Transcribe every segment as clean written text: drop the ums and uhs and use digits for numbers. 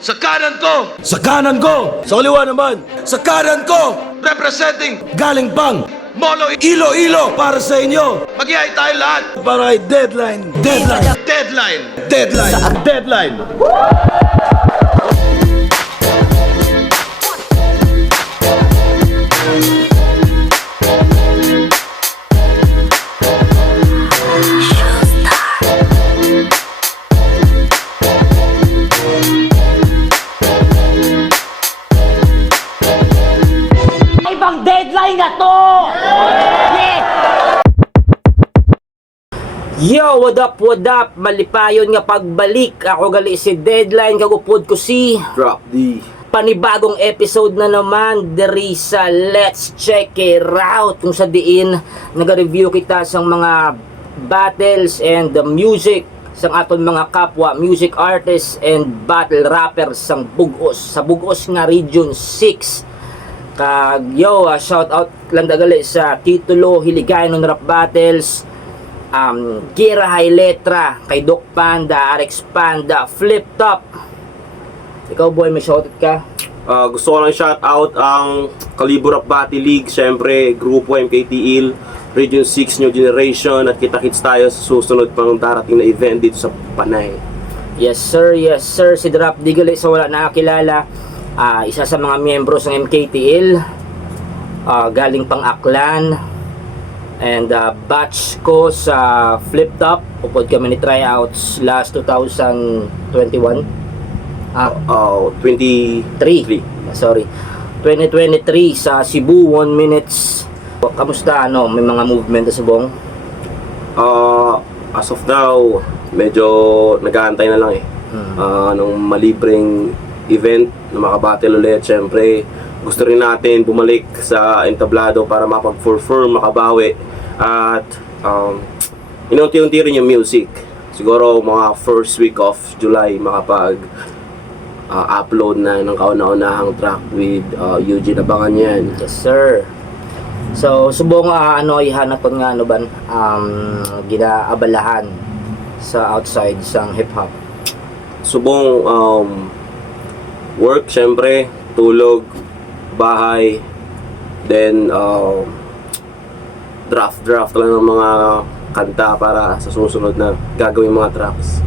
Sa kanan ko, Sa kanan ko! Sa kaliwa naman! Sa kanan ko! representing Galing pang Molo Iloilo para sa inyo! Mag-iay tayo lahat. Para kay Deadline! Deadline! Deadline. Deadline! Deadline! Ibang deadline na to! Yeah! Yo, what up, what up? Malipayon nga pagbalik. Ako gali si Deadline, kagupod ko si Drop D. panibagong episode na naman diri sa Let's Check It Out, kung sa diin nag-review kita sa mga battles and the music sang aton mga kapwa music artists and battle rappers sang Bugos sa Bugos nga Region 6. Kag yo, shout out lang dagali sa Titulo Hiligayon ng Rap Battles, Gira High Letra, kay Doc Panda, RX Panda, Flip Top. Ikaw boy, may shoutout ka? Gusto ko lang shout out ang Kalibo Rap Battle League, syempre Grupo MKTL, Region 6 New Generation, at kita-kits tayo sa susunod pang darating na event dito sa Panay. Yes sir, si Drop Digali sa wala nakakilala. Isa sa mga miyembro ng MKTL, galing pang Aklan, and batch ko sa Flip Top. Upod kami ni tryouts last 2021. 23. Sorry, 2023 sa Cebu, 1 minutes. Kamusta, ano, may mga movement sa Subong? As of now, medyo nag-aantay na lang nung malibreng event na makabattle ulit. Syempre, gusto rin natin bumalik sa entablado para mapag-perform, makabawi, at inunti-unti rin yung music. Siguro mga first week of July makapag-upload na ng kauna-unahang track with Eugene. Abangan yan. Yes sir. So subong ano ihanaton nga ano ban ginaabalahan sa outside sang hip hop. Subong work, syempre, tulog, bahay, then draft lang ng mga kanta para sa susunod na gagawin mga tracks.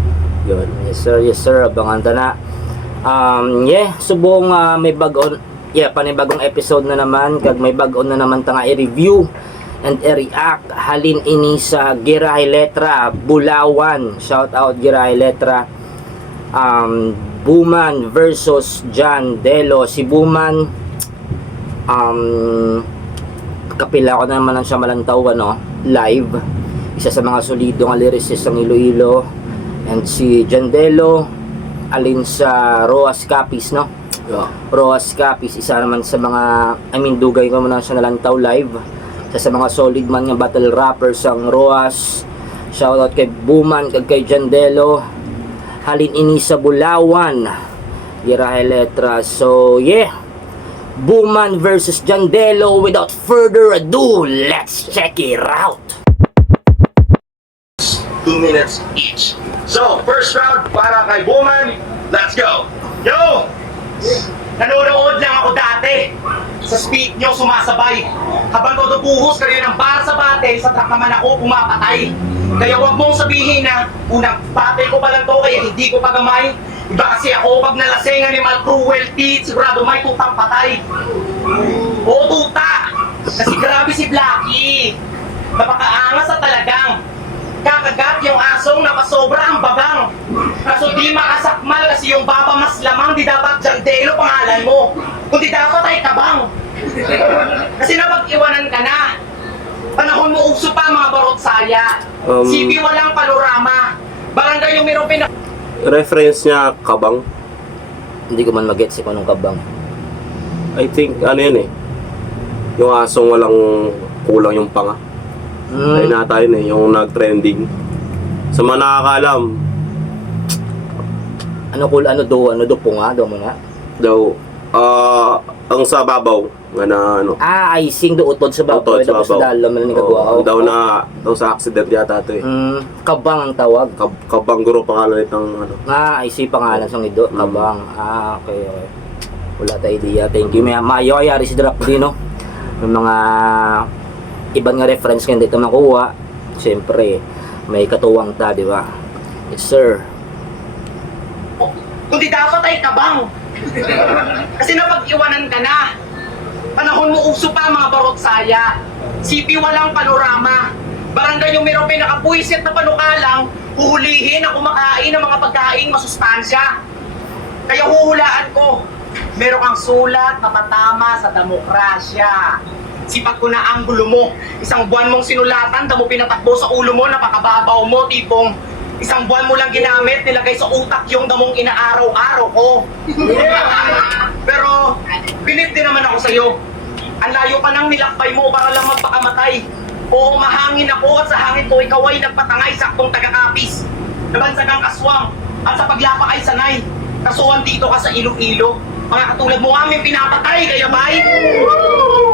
Yun. Yes sir, abangan ta na. Subong may bagon, panibagong episode na naman, kag may bagon na naman ta nga i-review and i-react. Halin ini sa Gira High Letra, Bulawan. Shout out Gira High Letra. Buman versus John Delo. Si Buman, kapila ko na naman ang siya malantaw, live. Isa sa mga solido nga lyricist ng Iloilo. And si John Delo, alin sa Roas Capis, no? Yeah. Roas Capis, isa naman sa mga, dugay ko muna siya nalantaw live. Isa sa mga solid man nga battle rappers ang Roas. Shoutout kay Buman, kag kay John Delo. Halin ini sa Bulawan, Gira High Letra. So Buman versus John Delo. Without further ado, let's check it out. 2 minutes each. So, first round para kay Buman. Let's go. Yo! Nanonood lang ako dati. Sa speed nyo sumasabay. Habang tutubuhos kayo ng bar sa bate, sa truck naman ako pumapatay. Kaya wag mong sabihin na unang bate ko pa lang to kaya hindi ko pagamay. Iba kasi ako pag nalasing animal cruelty, sigurado may tutang patay. Oo, tuta! Kasi grabe si Blacky. Napakaangas at talagang kakagat yung asong napasobra ang bagang. Kaso di makasakmal kasi yung baba mas lamang, di dapat Jandelo pangalan mo. Kundi dapat ay Kabang. Kasi napag-iwanan ka na. Panahon mo uso pa mga barot saya. CP walang panorama. Barangay yung meron Reference niya Kabang. Hindi ko man mag-gets kung anong kabang. I think yan yung asong walang kulang yung panga. Ay nata yun yung nag-trending. Sa mga nakakaalam, Ano do po nga, do mo na? daw ang sa babaw nga na ano. Icing do utod sa babaw. Utod sa Tapos babaw. dalo man ni Oo, kagawa. daw sa accident yata to eh. Kabang ang tawag. Kabangguro pangalan itong ano. IC pangalan sa ido. Kabang. Okay. Wala tayo idea. Thank you. Maayo kayari si Drop din, no? Yung mga ibang nga reference nga dito makuha. Siyempre, may katuwang ta, di ba? Yes, sir. Kundi dapat ay kabang. Kasi napag-iwanan ka na. Panahon mo uso pa mga barot saya. Sipi walang panorama. Barangay yung meron pinakapuisit na panukalang, huhulihin ang kumakain ng mga pagkain masustansya. Kaya huhulaan ko, meron kang sulat na patama sa demokrasya. Sipag ko na ang gulo mo. Isang buwan mong sinulatan, damo pinatakbo sa ulo mo, napakababaw mo, tipong isang buwan mo lang ginamit, nilagay sa utak yung damong inaaraw-araw ko. Pero, bilib din naman ako sa'yo. Ang layo pa nang nilakbay mo para lang magpakamatay. Oo, mahangin ako at sa hangin ko ikaw ay nagpatangay saktong taga-kapis. Nabansag ang kaswang at sa paglapak ay sanay. Kasuhan dito ka sa Iloilo. Mga katulad mo aming pinapatay, kaya bay?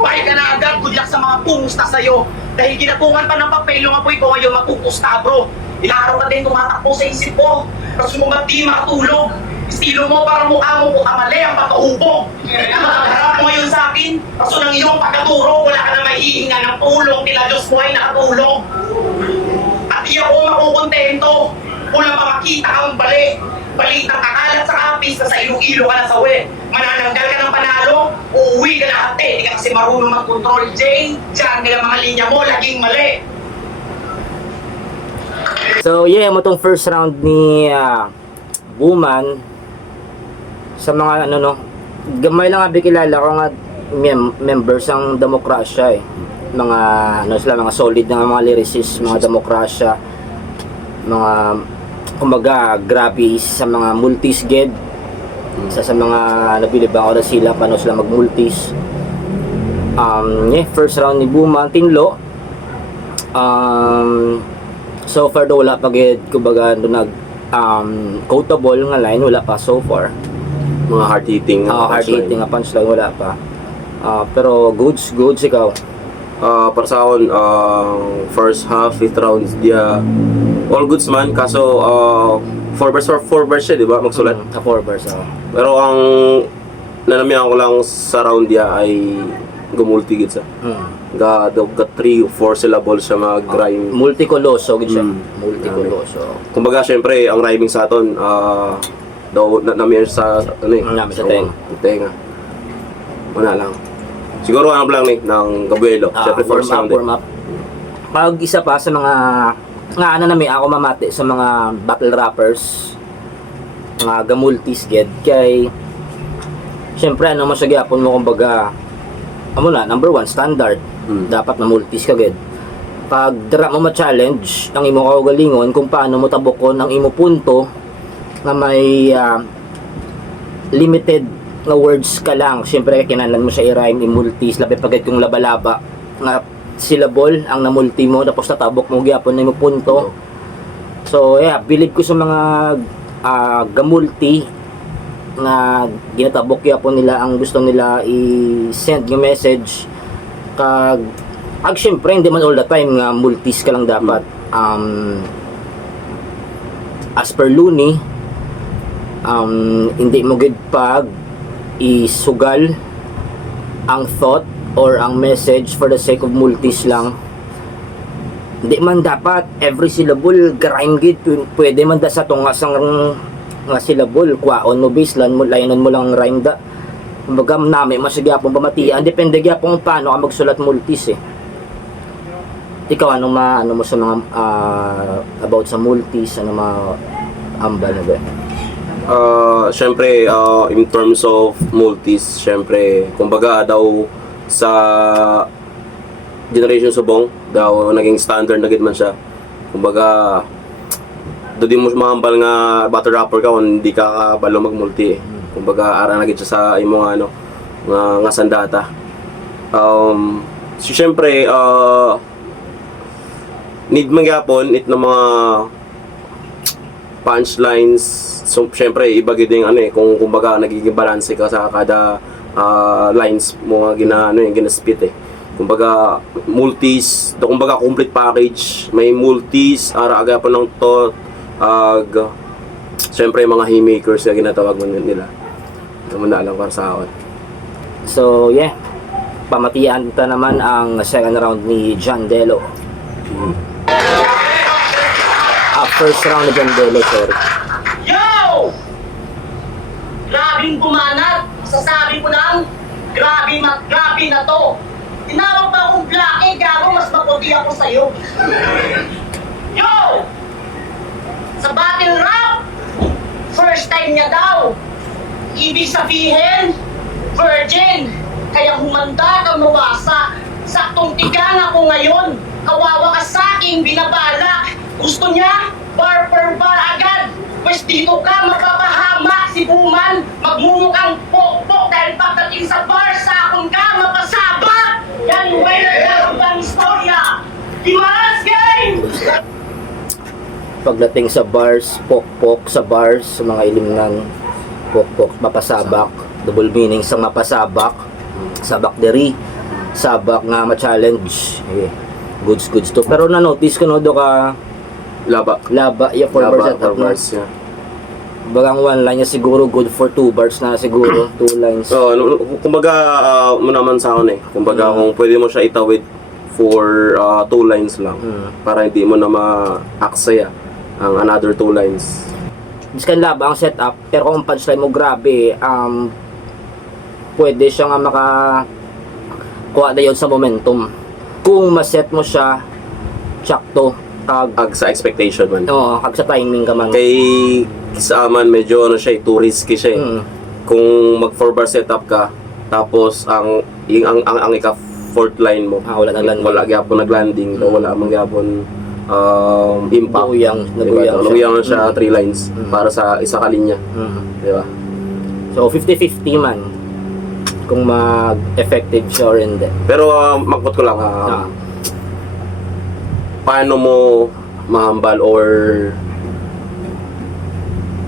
Bay ka na agad, good luck sa mga pumusta sa'yo. Dahil ginatungan pa ng papel yung apoy ko ngayon mapupusta, bro. Ilang araw na din tumatakbo sa isip ko. Tapos mo di makatulog. Estilo mo parang mukha mo kamali ang pagkahubog. Harap mo ngayon sa akin. Kaso ng iyong pagkaturo, wala ka na maihinga ng tulong. Tila Diyos mo ay nakatulong. At di ako makukontento. Kung pa makita kang bali. Balitang kakalat sa kapis na sa Iloilo ka na sawi. Manananggal ka ng panalo, uuwi ka na ate. Di ka kasi marunong mag-control, Jay. Diyan kaya mga linya mo, laging mali. So, yeah, mo tong first round ni Woman. Sa mga ano no, gamay lang abi kilala ko nga members ng demokrasya eh. Mga ano sila, mga solid na mga lyricists, mga demokrasya, mga kumbaga grabe sa mga multis ged. Sa mga nabilib ako na sila paano sila mag-multis. Yeah, first round ni Woman Tinlo. So far do wala pa gid kumbaga do nag quotable nga line, wala pa so far. Mga hard-hitting. Hard-hitting nga punchline, wala pa. Pero goods ikaw. Para sa akin, first half, fifth rounds, dia all goods man. Kaso, 4 verse siya, di ba? Magsulat. Sa 4 bars ako. Pero ang nanamihan ko lang sa round dia ay gumultigid sa. Ga 3 o 4 syllables siya mag-rhyme. Multicoloso gid siya. Multicoloso. Kumbaga, syempre, ang rhyming sa aton, daw namihan sa ano eh. Namihan sa tenga. Tenga. Wala lang. Siguro ano lang eh, ng Gabuelo. Siyempre first round warm up. Pag isa pa sa mga nga ano nami ako mamati sa mga battle rappers, mga gamultis ged kay syempre ano masagyapon mo kumbaga amo na number 1 standard. Dapat na multis ka ged. Pag dira mo ma-challenge ang imo kaugalingon kung paano mo tabokon ang imo punto na may limited na words ka lang. Siyempre kinahanglan mo siya i-rhyme, i-multis, labi pagkat yung laba-laba nga syllable ang namulti mo tapos natabok mo gyapon na yung punto. So yeah, believe ko sa mga gamulti na ginatabok gyapon nila ang gusto nila i-send yung message kag siyempre hindi man all the time nga multis ka lang dapat. As per Looney, hindi mo gid pag isugal ang thought or ang message for the sake of multis lang. Hindi man dapat every syllable garime gid, pwede man da sa tungasang nga syllable kwaon mo baseline mo linon mo lang rhyme da. Kumbaga nami masigyapon pamatian depende gyapon paano ka magsulat multis eh. Ikaw ano mo sa mga about sa multis, ano ambal na ba? Syempre, in terms of multis, syempre, kumbaga daw sa Generation Subong, daw naging standard na gid man siya. Kumbaga, do di mo mahambal nga battle rapper ka kung hindi ka kabalo magmulti eh. Kumbaga, ara na gid siya sa imong ano, nga sandata. So, syempre, need man gyapon it na mga punchlines. So syempre iba gid yung ano eh kung kumbaga nagiging balanse ka sa kada lines mo nga ginaspit eh. Kumbaga kumbaga complete package, may multis, agapan ng tot, siyempre mga haymakers na ginatawag mo nila. Ito mo na alam para sa akin. So yeah, pamatian ta naman ang second round ni John Delo. First round ni John Delo, sorry. Yo! Grabing kumanat. Sasabi ko lang, grabe na to. Tinawag pa akong black gago, mas maputi ako sa'yo. Yo! Sa battle rap, first time niya daw. Ibig sabihin, virgin. Kaya humanda kang mawasa. Saktong tigang ako ngayon. Kawawa ka sa'king binabalak. Gusto niya, bar per bar agad. Pwes dito ka mapapahamak si Buman. Magmumukhang pokpok dahil pagdating sa bar, sakon ka mapasabak. Yan, wala na ang istorya. Dimas game! Pagdating sa bars, pok-pok sa bars, sa mga ilimnan, pok-pok, mapasabak, double meaning sa mapasabak, sabak diri, sabak nga ma-challenge. Goods to. Pero na-notice ko no, do ka Laba, yeah, 4 bars at up na. yeah. Bagang one line niya siguro good for 2 bars na siguro, 2 lines. So, kumbaga, mo naman sa akin eh. Kumbaga, kung pwede mo siya itawid for 2 lines lang. Para hindi mo na ma-aksaya ang another 2 lines. Biskan laba ang setup, pero kung punchline mo grabe, pwede siya nga kuha na yun sa momentum. Kung maset mo siya, sakto, Ag sa expectation man. oo, kag sa timing ka man. Kay Kisaman, medyo ano siya, too risky siya eh. Kung mag 4 bar setup ka, tapos ang ika 4th line mo, Wala nang landing. wala gyapon naglanding, wala mang gyapon impact. Naguyang na siya 3 lines para sa isa ka linya. Di ba? So 50-50 man kung mag-effective siya or hindi. Pero makot ko lang, paano mo mahambal or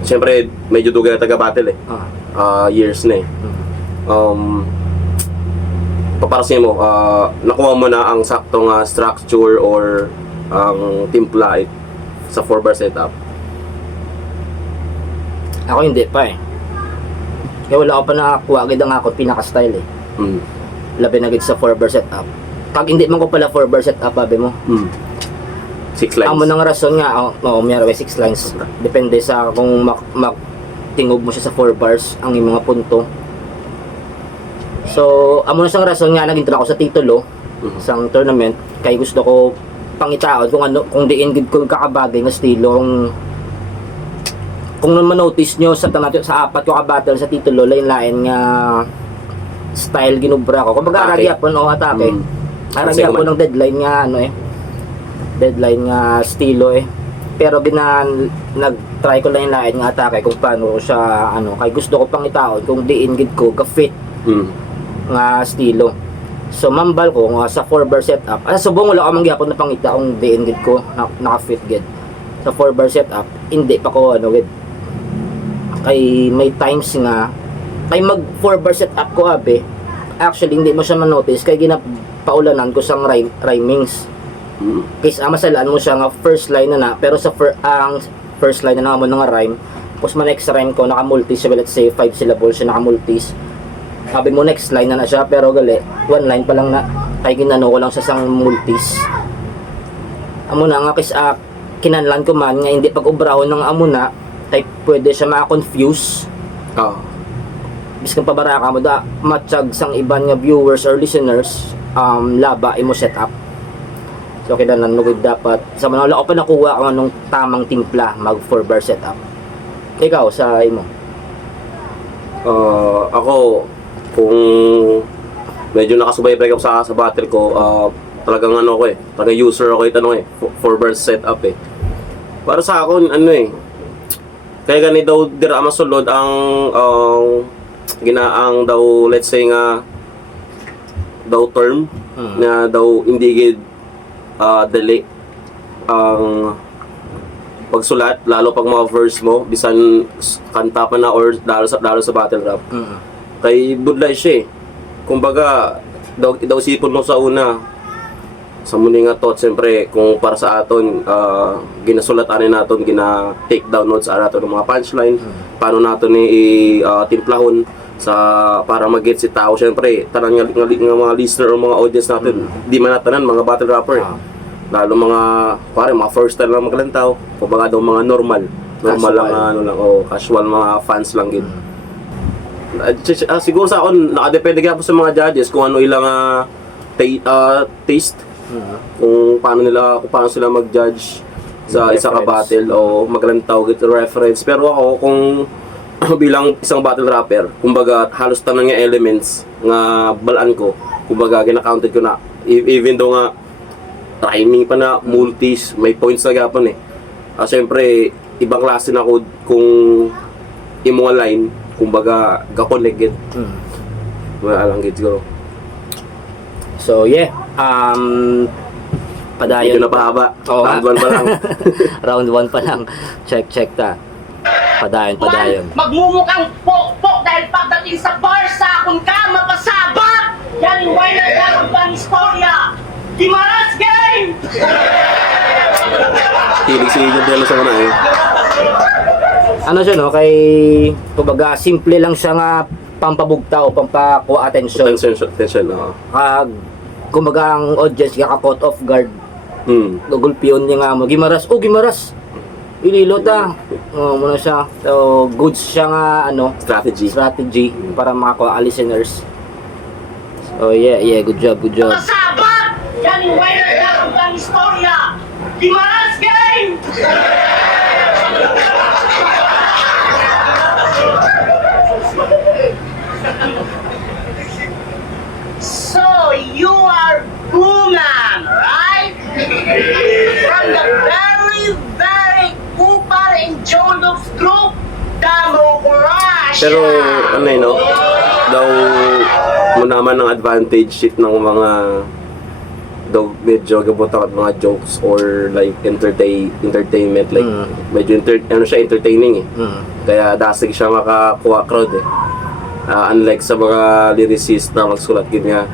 siyempre medyo duga na taga-battle eh. Years na eh. Paparasin mo, nakuha mo na ang saktong structure or ang timpla sa 4 bar setup. Ako hindi pa eh. Kaya wala ko pa nakakuha agad ang ako pinaka-style eh. Labi na agad sa 4 bar setup. Pag hindi man ko pala 4 bar setup, sabi mo. 6 lines. Amo nang rason nga, mayroon 6 lines. Depende sa kung tingog mo siya sa 4 bars ang iyong mga punto. So, amo na siyang rason nga nag-intro ako sa titulo sang tournament kay gusto ko pangitaon kung diin gid ko kakabagay nga estilo kung man-notice nyo sa apat ko ka-battle sa titulo lain-lain nga style ginubra ko. Kumbaga aragyapon o atake. Aragyapon ng deadline nga deadline nga estilo eh. Pero nag-try ko lang yung lain nga atake kung paano siya kay gusto ko pang itaon kung diin gid ko ka-fit nga estilo. So mambal ko nga sa 4 bar setup. Subong wala ko mangyapon na pangita kung diin gid ko naka-fit gid. Sa 4 bar setup, hindi pa ko gid. Kay may times nga kay mag 4 bar setup ko actually hindi mo siya ma-notice kay ginapaulanan ko sang rhymings. Kasi masalaan mo siya nga first line na pero sa ang first line na mo nga rhyme tapos next rhyme ko naka-multis siya, let's say 5 syllables siya naka-multis, sabi mo next line na siya pero gali 1 line pa lang na kay ginano ko lang sa sang multis amo na nga kasi kinanlan ko man nga hindi pag-ubrahon ng amo na kay pwede siya ma-confuse biskan pabaraka mo matsyag sang iban nga viewers or listeners laba imo setup. So kinananugid dapat sa manala ko pa nakuha kung anong tamang timpla mag 4 bar setup. Ikaw sa imo? Ako kung medyo nakasubaybay ako sa battle ko, talagang talagang user ako 4 bar setup eh. Para sa akin kaya gani daw dira masulod ang ginaang daw let's say nga daw term na daw hindi gid delay ang pagsulat lalo pag mga verse mo bisan kanta pa na or dalo sa battle rap. Kay budlay siya eh. Kumbaga, daw sipon mo sa una. Sa muli nga to, siyempre, kung para sa aton, ginasulat-anin natin, gina-take down notes sa aton ng mga punchline, paano natin timplahon sa para mag-get si tao. Siyempre, tanang nga mga listener o mga audience natin, di man natanan, mga battle rapper. Lalo mga, pare, mga first time lang maglantaw, kumbaga daw mga normal Casual. lang, casual mga fans lang gid. Siguro sa akon, nakadepende kaya po sa mga judges kung ano ilang taste, kung paano sila mag-judge sa isa ka Reference. battle o maglantaw git reference. Pero ako kung bilang isang battle rapper, kumbaga halos tanang nga elements nga balaan ko, kumbaga gina-counted ko na even though nga timing pa na multis, may points na gapon eh. Siyempre, ibang klase na ako kung imo nga line, kumbaga ga-connect gid. Wala lang gid siguro. So yeah, padayon. Medyo napahaba. Oo nga. Round 1 pa lang. Round 1 pa lang. Check ta. Padayon. Magmumukhang pokpok dahil pagdating sa bar sa akong ka mapasabak! Yan yung winner na ang panistorya! Gimaras game! Hilig si Jodelo sa mga eh. Ano siya no, kay kumbaga simple lang siya nga pampabugta o pampakuha atensyon. Tension. Kumbaga ang audience ka caught off guard. Gugulpiyon niya nga mo, Gimaras, ililo ta. Muna siya. So, goods siya nga, strategy para makakuha ang listeners. So, yeah, good job. Mapasabak! Yan yung winner na ang panistorya! Gimaras game! So, you are Booman, right? From the very Kupar and Jolof's group, Damo Crush! Pero no? Daw mo naman ang advantage sheet ng mga daw medyo gabutak at mga jokes or like entertainment like medyo entertaining eh. Kaya dasig siya makakuha crowd eh. Unlike sa mga lyricist na magsulat gid nga,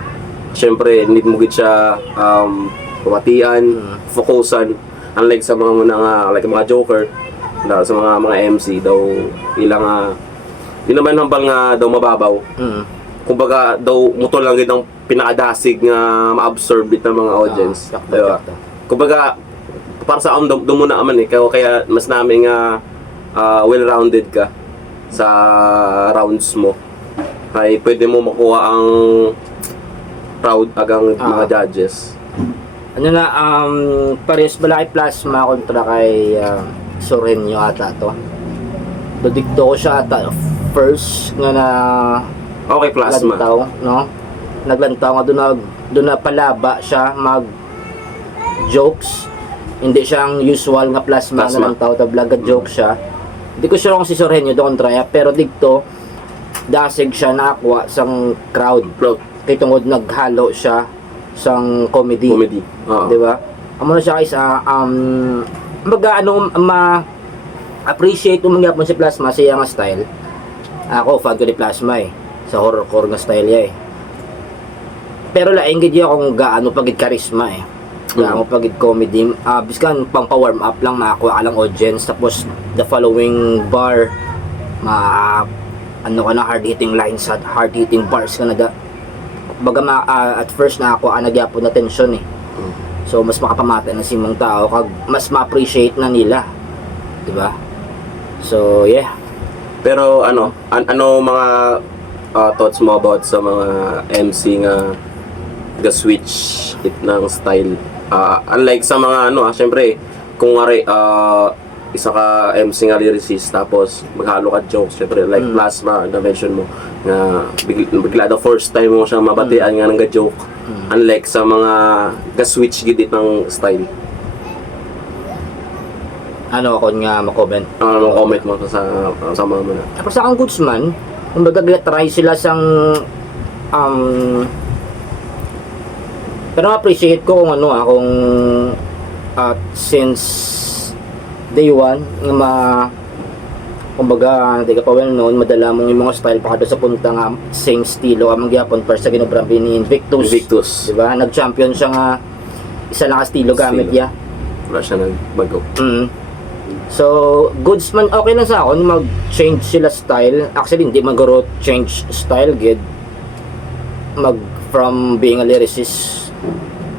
syempre need mo gid siya pumatian, focusan. Unlike sa mga like mga joker, sa mga MC daw ilang di naman hambal nga daw mababaw. Kumbaga daw mutol lang gid ang pinakadasig nga ma-absorb it ng mga audience. Diba? Kumbaga para sa daw mo na aman eh, kaya mas namin nga well-rounded ka sa rounds mo. Ay pwede mo makuha ang crowd agang mga judges. Ano na, pares balaki plasma kontra kay Sorenyo ata to. Dodikto ko siya ata first nga na Okay, plasma. Naglantaw, no? Naglantaw nga doon na palaba siya mag jokes. Hindi siyang usual nga plasma. Na lantaw tablaga joke siya. Hindi ko sure kung si Sorenyo doon kontra pero dikto dasig siya na aqua sang crowd. Kaya tungod naghalo siya sang comedy. Di ba? Amo na siya guys, appreciate mo mangyapon si Plasma siya nga style. Ako fan ko ni Plasma eh. Sa horror nga style niya eh. Pero laing gid kung gaano pagid charisma eh. Gaano pagid comedy. Biskan pang-warm up lang makakuha ka lang audience tapos the following bar hard-hitting lines at hard-hitting bars ka na da. Baga at first na ako nagyapon na tension eh. So mas makapamata na si mong tao kag mas ma-appreciate na nila. 'Di ba? So yeah. Pero ano mga thoughts mo about sa mga MC nga ga-switch it ng style? Unlike sa mga syempre kung isa ka MC nga lyricist tapos maghalo ka jokes, syempre like Plasma na mention mo na bigla the first time mo siyang mabatian nga ng joke. Unlike sa mga ga-switch gid ng style. Ano ako nga ma-comment? Comment mo sa mga mo na. Tapos sa kang goodsman, kumbaga try sila sang pero appreciate ko kung kung since day one nga kumbaga hindi ka pa well known, madala mong yung mga style pa sa punta nga same estilo amang gyapon para sa ginobrambi ni Invictus. Invictus. Di ba? Nag-champion siya nga isa lang ka estilo gamit Estilo. ya. Wala siya nagbago. So, goods man okay lang sa akon mag-change sila style. Actually hindi maguro change style gid. From being a lyricist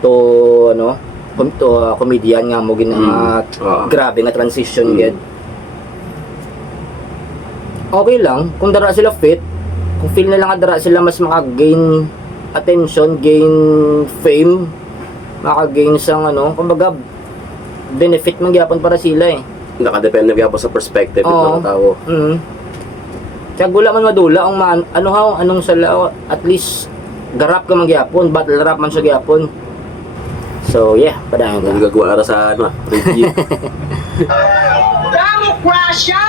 to comedian nga mo grabe nga transition gid. Okay lang kung dara sila fit, kung feel nila nga dara sila mas maka-gain attention, gain fame, maka-gain sang kumbaga benefit man gyapon para sila eh. Nakadepende kaya po sa perspective ng mga tao. Kaya gula man madula ang anong sala at least garap ka man gyapon, battle rap man siya gyapon. So yeah, padayon Hindi ka. gagawa ara sa review. Demokrasya,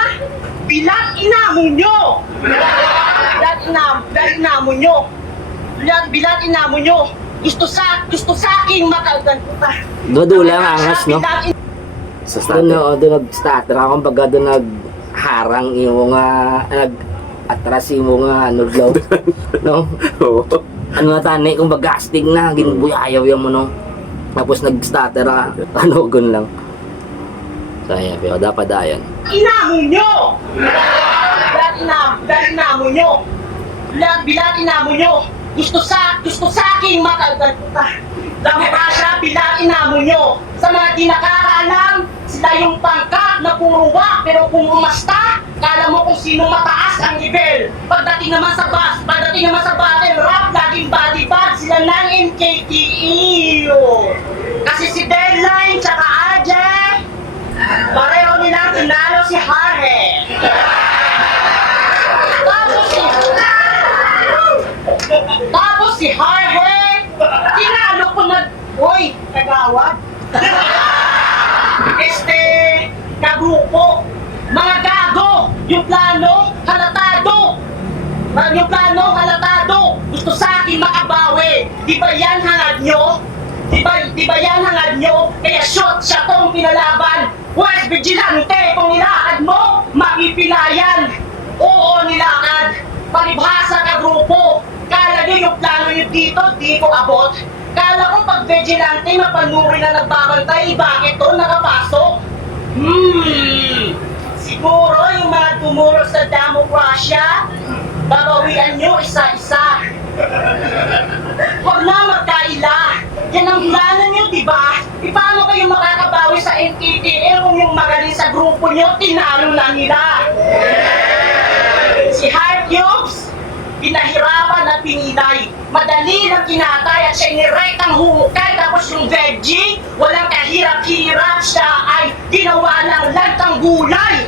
bilang inamo nyo! Bilang inamo nyo! Bilang inamo nyo! Gusto sa aking makagantuta. Dudula nga angas no. Sa Doon nag-starter ako kumbaga doon nagharang yung mga nag-atras yung mga daw. No? Oo. Ano nga tani kung bagasting na ginbuyayaw yan mo no. Tapos nag-starter gun lang. Saya pero dapat dayan. Inamo nyo! Bilang inamo nyo! Bilang inamo nyo! Gusto sa aking makagantuta. Demokrasya, bilang inamo nyo! Sa mga di nakakaalam, sila yung pangkat na puro wak, pero kung umasta, kala mo kung sino mataas ang level. Pagdating naman sa battle rap, laging body bag, sila ng MKTE. Kasi si Deadline, tsaka Ajay, pareho nilang tinalo si Harhe. Tapos si Harhe, tinalo ko na, Hoy, kagawad. Kagrupo, mga gago, yung plano, halatado. Gusto sa akin makabawi. Di ba yan hangad nyo? Di ba yan hangad nyo? Kaya shot siya tong pinalaban. Where's vigilante? Kung nilakad mo, mapipilayan. Oo, nilakad. Palibhasa ka grupo. Kala nyo yung plano nyo dito, di ko abot. Kala ko pag vigilante, mapanuri na nagbabantay, bakit to nakapasok? Siguro yung mga tumulong sa demokrasya, babawian nyo isa-isa. Huwag na magkaila. Yan ang plano nyo, di ba? Paano kayo makakabawi sa NTTL kung yung magaling sa grupo nyo, tinalo na nila? Si Hard Cubes, pinahirapan at pinilay. Madali lang kinatay at siya nirektang hukay. Tapos yung veggie, walang kahirap-hirap, siya ay ginawa ng lagtang gulay.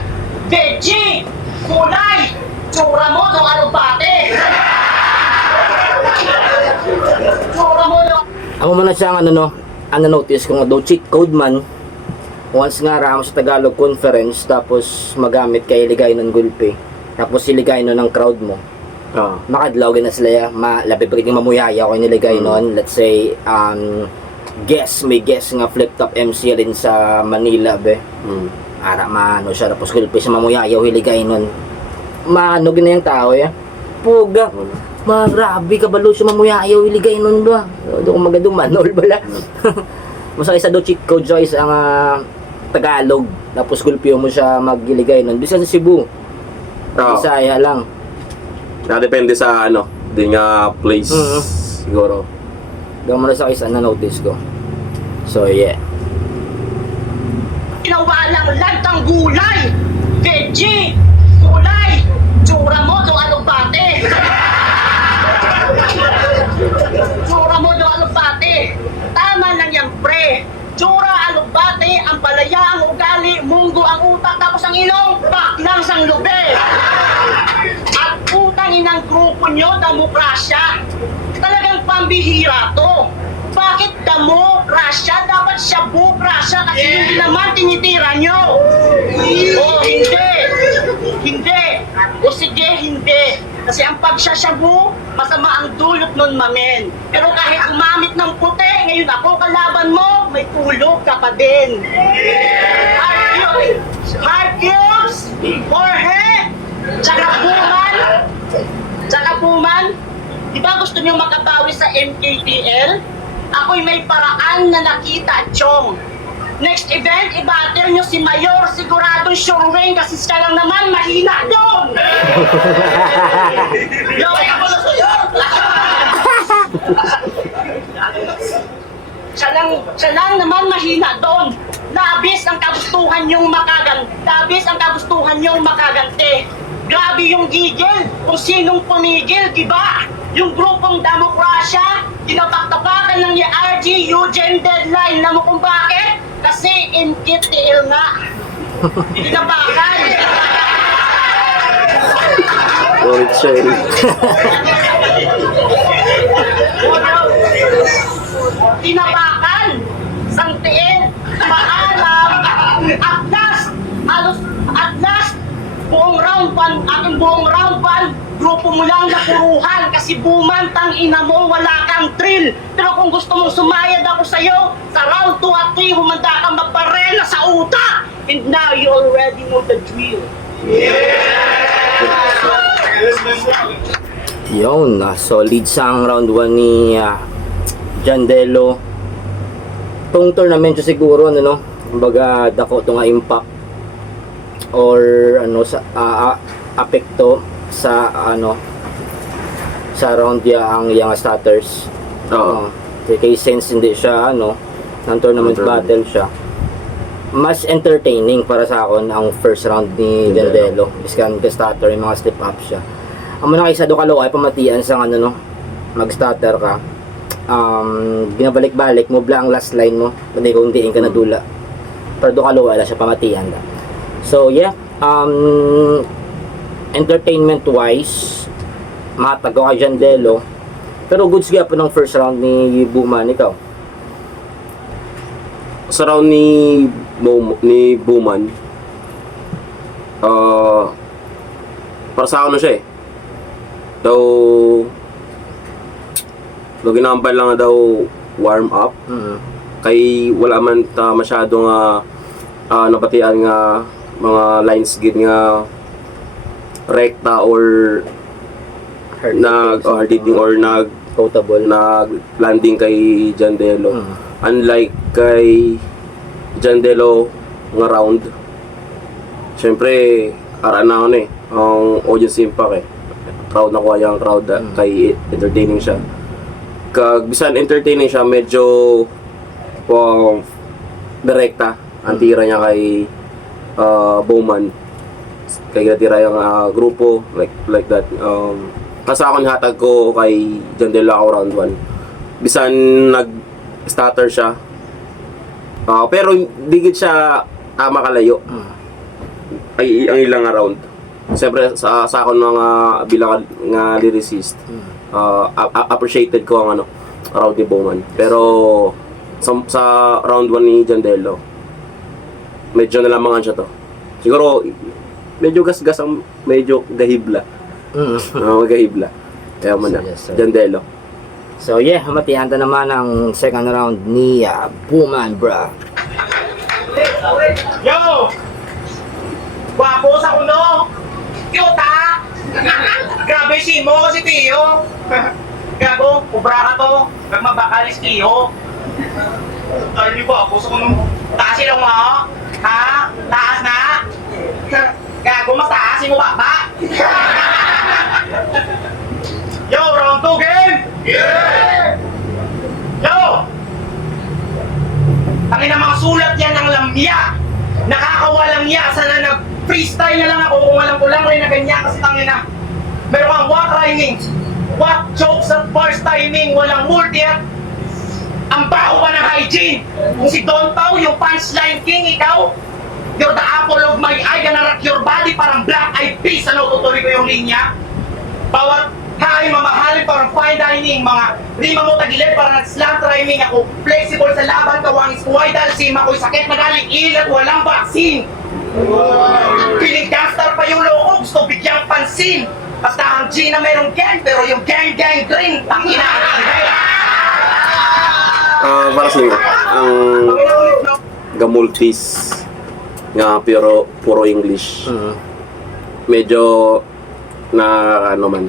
Veggie, gulay, tsura mo nung alubate. Tsura mo nung... Ako man na siyang notice kung daw cheat code man. Once nga ramo sa Tagalog conference tapos magamit kay iligay ng gulpe. Tapos iligay nun ng crowd mo. Makadlaw na sila ya, labi pa kiting mamuyaya ko niligay nun. Let's say may guest nga flip top MC rin sa Manila be. Ara maano siya tapos gulpe sa mamuyaya hiligay nun. Maano gina yung tao ya. Puga. Grabe ka balo siya mamuyaya hiligay nun ba. Do ko magadong manol bala. Masa isa do cheat code choice ang Tagalog. Tapos gulpe mo siya magiligay nun. Bisa sa Cebu. Bisaya lang. Nakadepende sa din nga place siguro. Gawin mo na sa isa na notice ko. So yeah. Ginawa lang lagtang gulay. Veggie, gulay, tsura mo nung alubate. Tsura mo nung alubate. Tama lang yan, pre. Tsura, alubate, ang palaya, ang ugali, munggo, ang utak, tapos ang ilong, baklang sang lube. At utangin ng grupo nyo, demokrasya. Talagang pambihira to. Bakit demokrasya? Dapat siya bukrasya kasi hindi naman tinitira nyo. O hindi. Hindi. O sige, hindi. Kasi ang pagsasyabu, masama ang dulot nun, mamen. Pero kahit gumamit ng puti, ngayon ako kalaban mo, may tulog ka pa din. Hard Cubes! Jorge! Tsaka Buman, di ba gusto niyo makabawi sa MKTL? Ako'y may paraan na nakita, Chong. Next event, i-battle niyo si Mayor, siguradong sure win kasi siya lang naman mahina doon! Laway ako na sa'yo! Siya lang naman mahina doon. Labis ang kagustuhan niyong makagante. Grabe yung gigil kung sinong pumigil, di ba? Yung grupong Demokrasya, tinapaktapakan ng ni RG Eugene deadline. Alam mo kung bakit? Kasi MKTL nga. Tinapakan. Ulit siya eh. Tinapakan. Sangtiin. Paalam. At last, buong round 1, grupo mo lang napuruhan kasi bumantang ina mo, wala kang thrill. Pero kung gusto mong sumayad ako sa'yo, sa round 2 at 3, humanda kang magparela sa utak. And now you already know the drill. Yun, solid sa round 1 ni Jandelo. Tong tournament siya siguro, ano no? Kumbaga, dako ito nga impact or ano sa apekto sa sa round ang young starters. Oo. Kay since hindi siya ng tournament battle siya, mas entertaining para sa akin ang first round ni Jandelo. Biskan ka starter yung mga step up siya. Ang mga isa do kalo ay pamatian sa mag-starter ka. Binabalik-balik mo bla ang last line mo, kundi kung diin ka nadula. Pero do kalo wala siya pamatian. So yeah, entertainment wise, matagaw kay Jandelo. Pero goods po ng first round ni Buman, ikaw. Sa round ni Buman, para sa akin siya eh. Daw ginambal lang daw warm up. Kay wala man ta masyadong napatian nga mga lines gid nga rekta or hard hitting or Quotable. landing kay Jandelo. Unlike kay Jandelo nga round, syempre ara na ang audience impact crowd na kuha yung crowd kay entertaining siya. Kag bisan entertaining siya, medyo direkta ang tira niya kay Bowman. Kaya tira yung grupo like that. Kasi ako hatag ko kay Jandelo ako round 1. Bisan nag-starter siya. Pero digit siya makalayo. Ay ang ilang round. Siyempre sa akon mga bilang nga lyricist. Appreciated ko ang round ni Bowman. Pero sa round 1 ni Jandelo, medyo nalamangan siya to. Siguro medyo gasgas ang medyo gahibla. Gahibla. Kaya mo na. Yes, sir. Jandelo. So yeah, matihan na naman ang second round ni Buman, bro. Yo! Gwapo sa kuno! Cute ha! Grabe si mo kasi Tio! Gago, kubra ka to! Nagmabakalis Tio! Tayo ni gwapo sa kuno! Taas sila mo ha? Ha? Taas na? Gago, mas taasin mo ba? Yo, round 2 game! Yeah! Yo! Tangina mga sulat yan ng lamya! Nakakawalang ya! Sana nag-freestyle na lang ako kung alam ko lang rin na ganyan kasi tangina. Meron kang what rhyming, what jokes at first timing, walang multi at ang baho pa ng hygiene. Kung si Don Pao, yung punchline king, ikaw, you're the apple of my eye, gonna rock your body parang black eyed peas. Ano, tutuloy ko yung linya? Bawat hay, mamahalin parang fine dining, mga rima mo tagilid parang nag-slant rhyming ako, flexible sa laban, kawang iskuwaidal, sim ako'y sakit na galing ilat, walang vaccine. Piling gangster pa yung loob, gusto bigyang pansin. Basta ang G na merong gang, pero yung gang green, tangina. Para sa inyo, ang gamultis nga pero puro English. Medyo na ano man.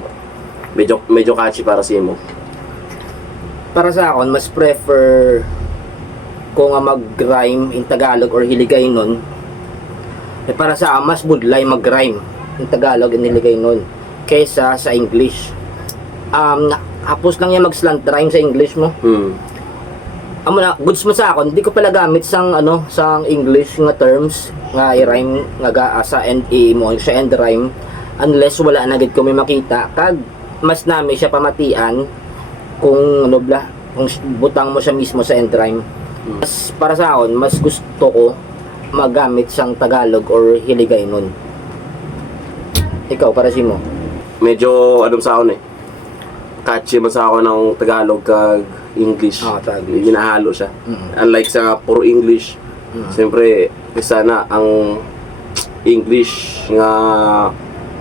Medyo catchy para sa imo. Para sa akin, mas prefer ko nga mag-rhyme in Tagalog or Hiligay nun. Eh, para sa akin, mas budlay mag-rhyme in Tagalog and Hiligay nun kaysa sa English. Hapos lang yan mag-slant rhyme sa English mo. Amo na, goods mo sa akin, hindi ko pala gamit sang sang English nga terms nga i-rhyme nga sa and mo siya and rhyme unless wala na gid ko may makita kag mas nami siya pamatian kung kung butang mo siya mismo sa end rhyme. Mas para sa akin, mas gusto ko magamit sang Tagalog or Hiligay nun. Ikaw, para si mo? Medyo sa akin catchy man sa ako ng Tagalog kag English. Tagalog. Ginahalo siya. Unlike sa puro English, siyempre sana ang English nga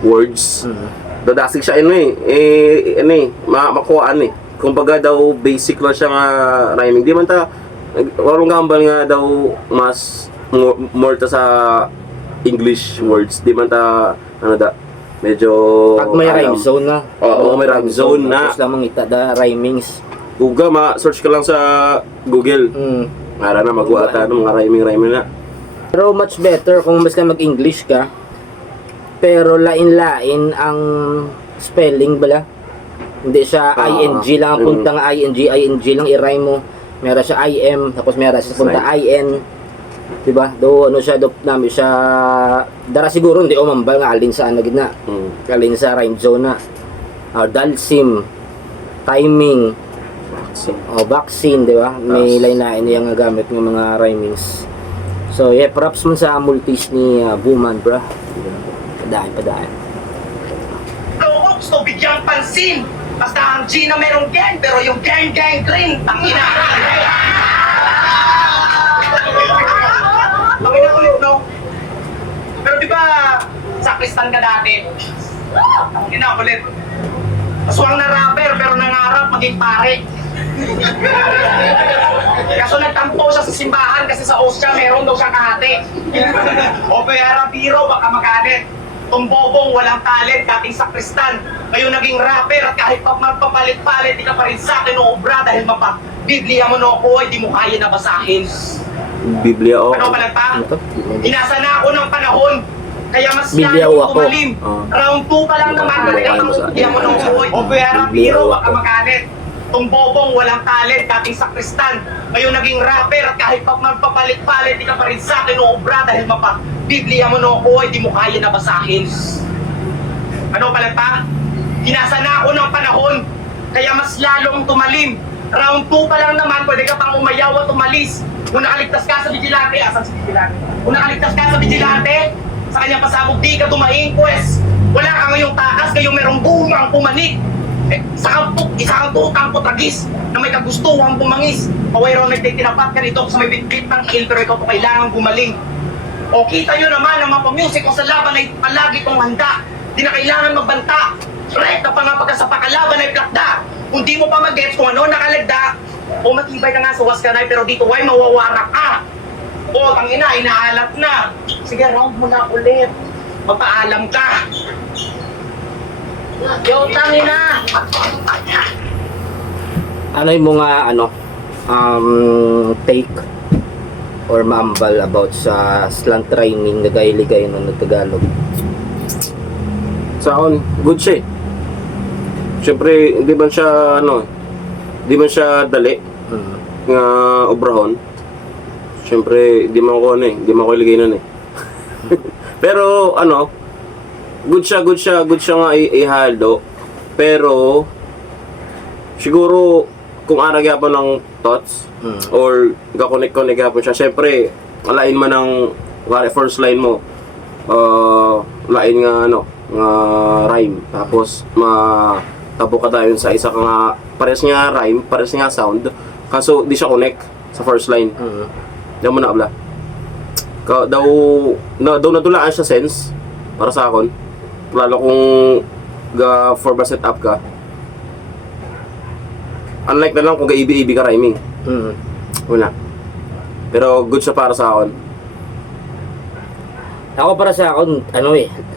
words dadasig siya makuhaan kumbaga daw basic lang siya nga rhyming. Di man ta warong gambal nga daw mas more ta sa English words. Di man ta medyo Pag may rhyme zone na. Oo, may rhyme zone na. Tapos lang mangita da rhymings. Uga, ma-search ka lang sa Google. Para na magwata ng mga rhyming na. Pero much better kung mas ka mag-English ka. Pero lain-lain ang spelling bala. Hindi siya ing lang ang puntang ing lang i-rhyme mo. Meron siya im, tapos meron siya punta in. Diba? Do siya namin siya dara siguro hindi umambal nga alin sa gitna. Alin sa rhyme zone na. Dalsim, timing, vaccine, di ba? May line-line yung gamit ng mga rhymings. So, yeah, props mo sa multis ni Buman, bro. Padaan. Loko, gusto bigyang pansin. Basta ang G na merong gang, pero yung gang green, tangina. Tangina ulit, no? Pero di ba, sakristan ka dati? Tangina ulit. Aswang na rapper, pero nangarap maging pare. Kaso nagtampo siya sa simbahan kasi sa Ostia meron daw siyang kahati. O kaya biro, baka magalit. Tumbobong, walang talent, dating sakristan. Ngayon naging rapper at kahit pa magpapalit-palit, di ka pa rin sa akin obra dahil Biblia mo no ako, di mo kaya na basahin. Biblia Ano pala pa? Inasa na ako ng panahon. Kaya mas Biblia lalong ako. tumalim. Round 2 pa lang naman, Biblia mo no ako. O kaya biro, baka magalit. Tumbobong, walang talent, dating sakristan. Ngayon naging rapper at kahit pa magpapalit-palit, di ka pa rin sa akin obra dahil Biblia mo no ako, di mo kaya na basahin. Ano pala pa? Hinasa na ako ng panahon, kaya mas lalong tumalim. Round 2 pa lang naman, pwede ka pang umayaw at umalis. Kung nakaligtas ka sa vigilante, asan si vigilante? Kung nakaligtas ka sa vigilante, sa kanyang pasabog di ka tumaing, pues wala ka ngayong takas, ngayong merong bumang pumanik. Isa kang tutang putragis na may kagustuhang bumangis. Paway raw nagtitinapat ka nito sa may bitbit ng kill, pero ikaw po kailangan gumaling. O kita nyo naman ang mga music ko sa laban ay palagi kong handa. Di na kailangan magbanta. Rekta pa nga pagka sa pakalaban ay plakda. Kung di mo pa mag-gets kung ano nakalagda, o matibay ka nga sa waskanay pero dito ay mawawarak ka. O tangina, inaalat na. Sige, round mo na ulit. Mapaalam ka. Yo, tangina. Ano yung mga take or maambal about sa slant rhyming na Hiligay nun na Tagalog? Sa akin, good siya eh. Siyempre, hindi man siya dali nga obrahon. Siyempre, hindi man ko iligay nun eh. Pero good siya nga ihalo. Pero siguro kung arag yapon ng thoughts or ga-connect yapon siya, siyempre alain man ng first line mo, lain nga nga rhyme, tapos tabo ka tayo sa isa nga pares nga rhyme, pares nga sound, kaso di siya connect sa first line. Diyan mo na abla daw natulaan siya sense para sa akon, lalo kung ga 4 set up ka, unlike na lang kung ga-ibi ka rhyming. Wala. Pero good siya para sa akin. Ako para sa akin,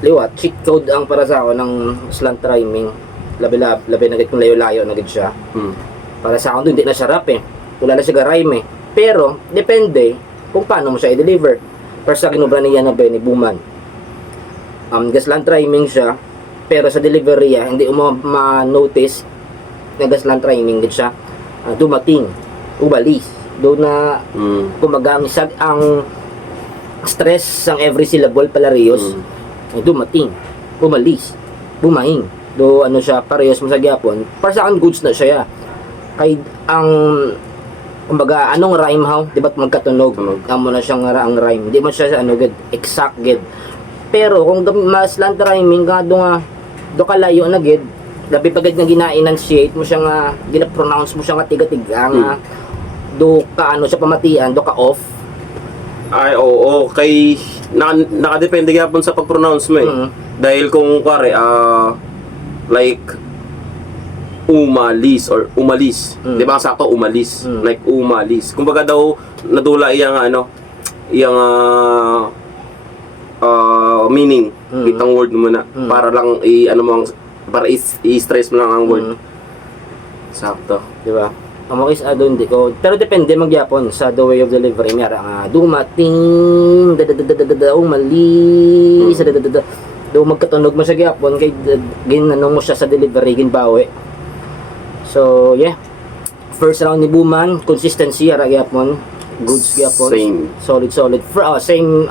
liwat, cheat code ang para sa akin ng slant rhyming. Labi na kung layo-layo na gid siya. Para sa akin, hindi na siya rap eh. Wala na siya rhyme eh. Pero, depende kung paano mo siya i-deliver. Para sa kinubra niya na Benny Buman. Gaslant rhyming siya, pero sa delivery hindi mo ma-notice na gaslant rhyming gid siya. Dumating, ubalis. Doon na, kumaga, ang stress ang every syllable palarios. Dumating, umalis, bumahing. Do ano siya, parehas mo sa gyapon. Para sa akin, goods na siya. Kay ang kumbaga anong rhyme how, di ba't magkatunog? Amo na siyang ang rhyme. Di man siya good, exact good. Pero kung mas slant rhyming ka do kalayo na gid, labi pagad nga gina-enunciate mo siya nga, gina-pronounce mo siya nga tiga-tiga nga. Do ka siya pamatian, do ka off. Ay, oo. Kay, nakadepende yapon sa pag-pronounce mo eh. Dahil kung pare, like, umalis or umalis. Di ba sakto umalis? Like, umalis. Kumbaga daw, nadula iyang iyang meaning. Itang word mo na. Para lang, para i-stress mo lang ang word. Sakto. Di ba? Amakis doon di ko. Pero depende magyapon sa the way of delivery. Mera nga dumating, umalis, do magkatunog mo sa gyapon kay ginanong mo siya sa delivery ginbawi. So yeah. First round ni Buman, consistency ara gyapon. Goods gyapon. Same. Solid. Same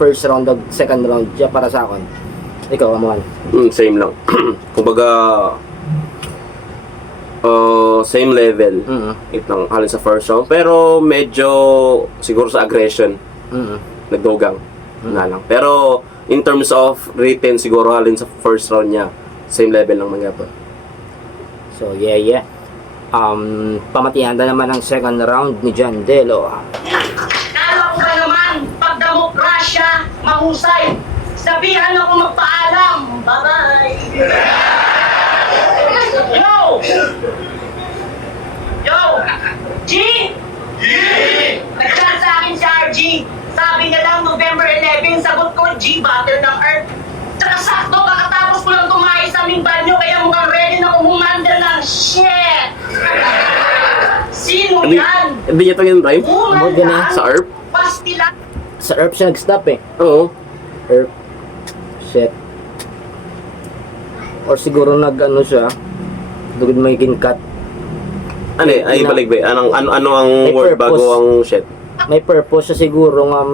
first round ug second round ja para sa akon. Ikaw amuan. Same lang. Kumbaga, same level. Itang halin sa first round. Pero medyo siguro sa aggression. Nagdugang. Na lang. Pero in terms of written, siguro halin sa first round niya. Same level lang magyapon. So yeah. Pamatihan na naman ang second round ni John Delo. Kala ko ba naman, pag demokrasya, mahusay. Sabihan ako magpaalam. Bye-bye. Yo! G! Nag-chat sa akin si RG. Sabi niya lang November 11, sagot ko G, Battle ng Earth. Tsaka sakto, kakatapos ko lang tumayo sa aming banyo, kaya mukhang ready na akong humandal ng shit. Sino yan? Hindi niya ito yung rhyme? Humandal? Sa ARP? Pastila. Sa ERP siya nag-stop eh. Oo. ERP. Shit. Or siguro siya. Dugod may gincut. Ay balik ba? Ano ang May word purpose. bago ang shit? May purpose siya siguro nga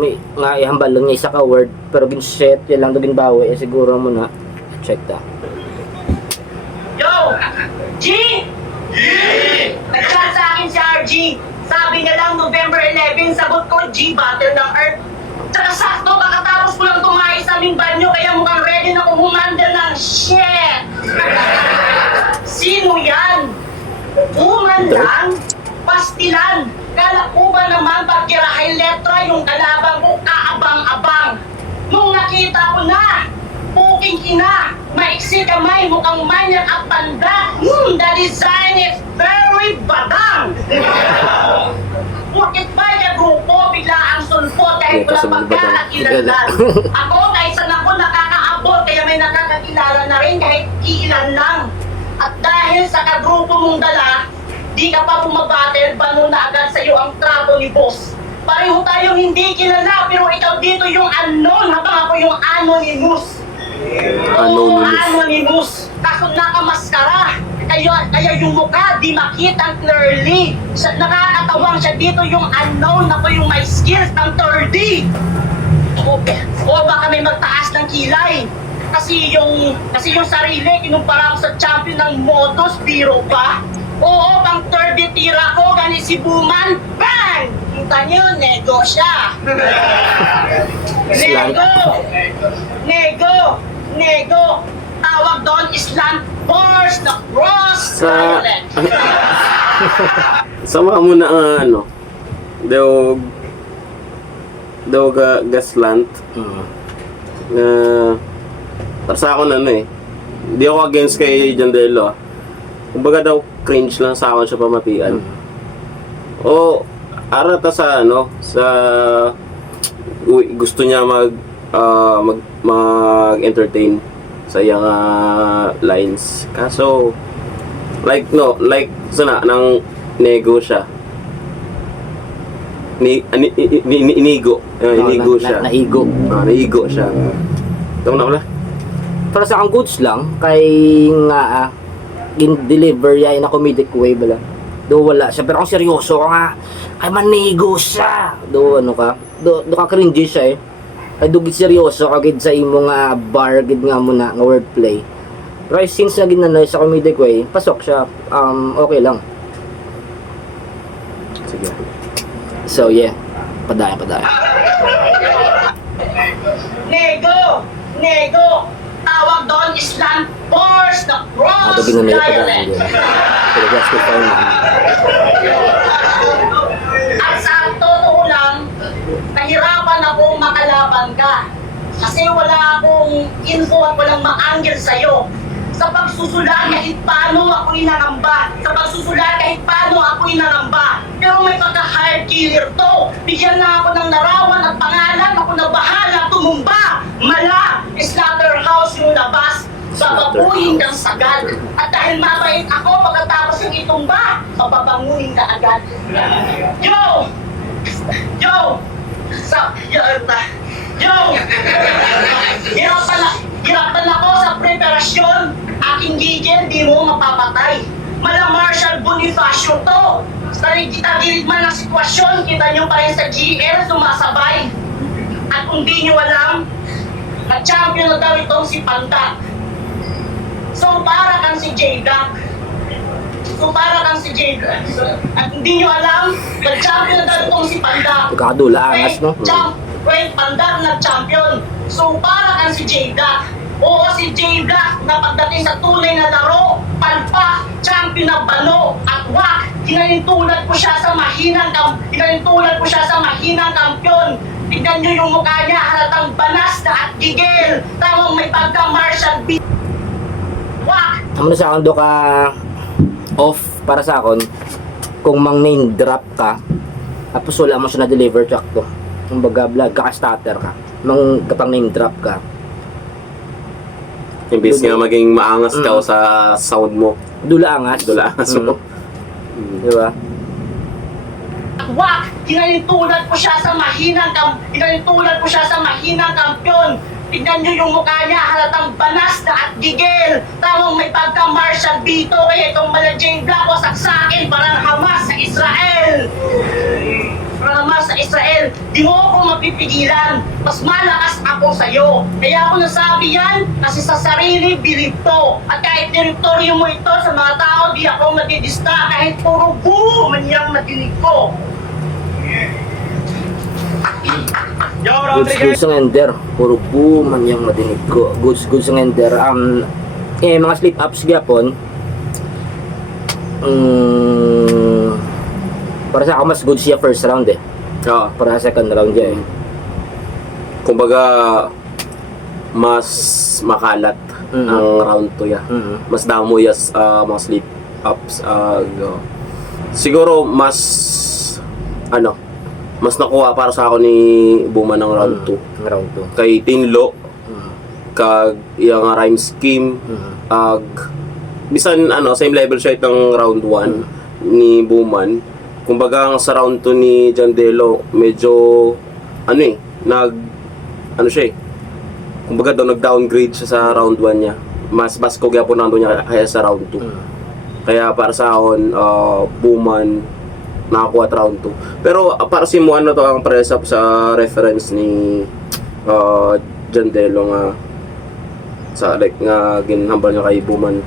ihambal lang niya isa ka word. Pero gin-shit, yan lang dugin bawi. Siguro mo na. Check ta. Yo! G! Nag-chat sa akin si RG. Sabi niya lang November 11, sagot ko G, Battle ng Earth. Tsaka sakto, kakatapos ko lang tumayo sa aming banyo, kaya mukhang ready na akong humandal ng shit. Sino yan? Buman lang? Pastilan? Kala ko ba naman pag kirahay letra yung kalaban ko kaabang-abang? Nung nakita ko na, puking ina, maiksi kamay, mukhang manyak at panda. The design is very badang. Bakit ba yung grupo bigla ang sulpot kahit Ito sa wala mga badang. pagkakakilanlan? Ako kahit saan ako nakakaabot kaya may nakakakilala na rin kahit ilan lang. At dahil sa kagrupo mong dala, di ka pa bumabattle, bano na agad sa'yo ang trato ni boss. Pareho tayong hindi kilala, pero ikaw dito yung unknown, habang ako yung anonymous. Oo, anonymous. Kaso nakamaskara. Kaya yung mukha, di makita clearly. Nakakatawang siya dito yung unknown, ako yung may skills ng 30. O baka may magtaas ng kilay. Kasi yung sarili, kinumpara ko sa champion ng motos, biro pa. Oo, pang 30 tira ko, ganit si Buman, bang! Kita nyo, nego siya. Nego. Tawag doon, Islam Force, na cross, violent. Sama mo na ang daw gaslant na para sa ako hindi ako against kay Jandelo. Kumbaga daw cringe lang sa akin siya pamatian. O arata sa sa gusto niya mag-entertain sa iyang lines. Kaso like sana nang nego siya. Inigo siya. Naigo. Naigo siya. Tama na wala. Para sa akong goods lang, kay nga in-deliver ya in a comedic way bala. Do wala siya, pero kung seryoso ka nga, ay manigo siya. Do ano ka, do ka cringy siya eh. Ay dugit seryoso ka gid sa imo nga bar gid nga muna nga wordplay. Pero since na ginanay sa comedic way, pasok siya. Okay lang. Sige. So yeah, padaya. Nego! Tawag doon Island Force na cross Ito ginanay padaya dialect. din. Pero gas ko pa na. At sa totoo lang, nahirapan akong makalaban ka. Kasi wala akong info at walang ma-angle sa'yo. Sa pagsusulat kahit paano ako inaramba. Sa pagsusulat kahit paano ako inaramba. Pero may pagka-hard killer to. Bigyan na ako ng larawan at pangalan. Ako na bahala tumumba. Mala, slaughterhouse yung labas. Bababuhin kang sagad. At dahil mabait ako pagkatapos yung itumba, papabanguhin ka agad. Yo! Hirapan ako sa preparasyon. Aking gigil, di mo mapapatay. Mala Marshal Bonifacio to. Sa tagilid man ng sitwasyon, kita nyo pa rin sa GL sumasabay. At kung di nyo alam, nag-champion na daw itong si Panda. So para kang si J-Duck. At hindi nyo alam, nag-champion na daw itong si Panda. Pagkakadula, angas no? Panda nag-champion. So para kang si J-Duck. Oo, si J-Duck na pagdating sa tunay na laro, palpak, champion na bano, at wak, hinalintulad ko siya sa mahinang kampiyon. Tignan nyo yung mukha niya, halatang banas na at gigil. Tamang may pagka-Marshall B. Wak! Amo na sa akin do ka off para sa akon kung mang name drop ka tapos wala mo siya na-deliver track to. Kumbaga vlog ka, starter ka. Mang kapang name drop ka. Imbis nga maging maangas ka sa sound mo. Dula angas. mo. Di ba? Wak! Hinalintulad ko siya sa mahinang kampiyon. Tignan nyo yung mukha niya, halatang banas na at gigil. Tamang may pagka-Marshall Bito, kaya itong mala J-Black o saksakin, parang Hamas sa Israel. Di mo ako mapipigilan. Mas malakas ako sa'yo. Kaya ako nasabi yan kasi sa sarili bilib to. At kahit teritoryo mo ito sa mga tao, di ako matidista kahit puro boo man yung nadinig ko. Goods ang ender. Puro boom man yung madinig ko. Goods ang ender. Mga slip ups gapon. Para sa ako mas good siya first round eh. Para sa second round niya eh. Kumbaga mas makalat ang round 2 ya. Mas damo yas mga slip ups. Siguro mas mas nakuha para sa ako ni Buma ng round 2. Round 2. Kay Tinlo kag iyang rhyme scheme bisan same level siya itong round 1 ni Buman. Kumbaga sa round 2 ni Jandelo medyo siya eh. Kumbaga daw nag-downgrade siya sa round 1 niya. Mas basko gyapon nando niya kaya sa round 2. Kaya para sa akon Buman nakakuha at round 2. Pero para si mo to ang press up sa reference ni Jandelo nga sa nga ginhambal niya kay Buman.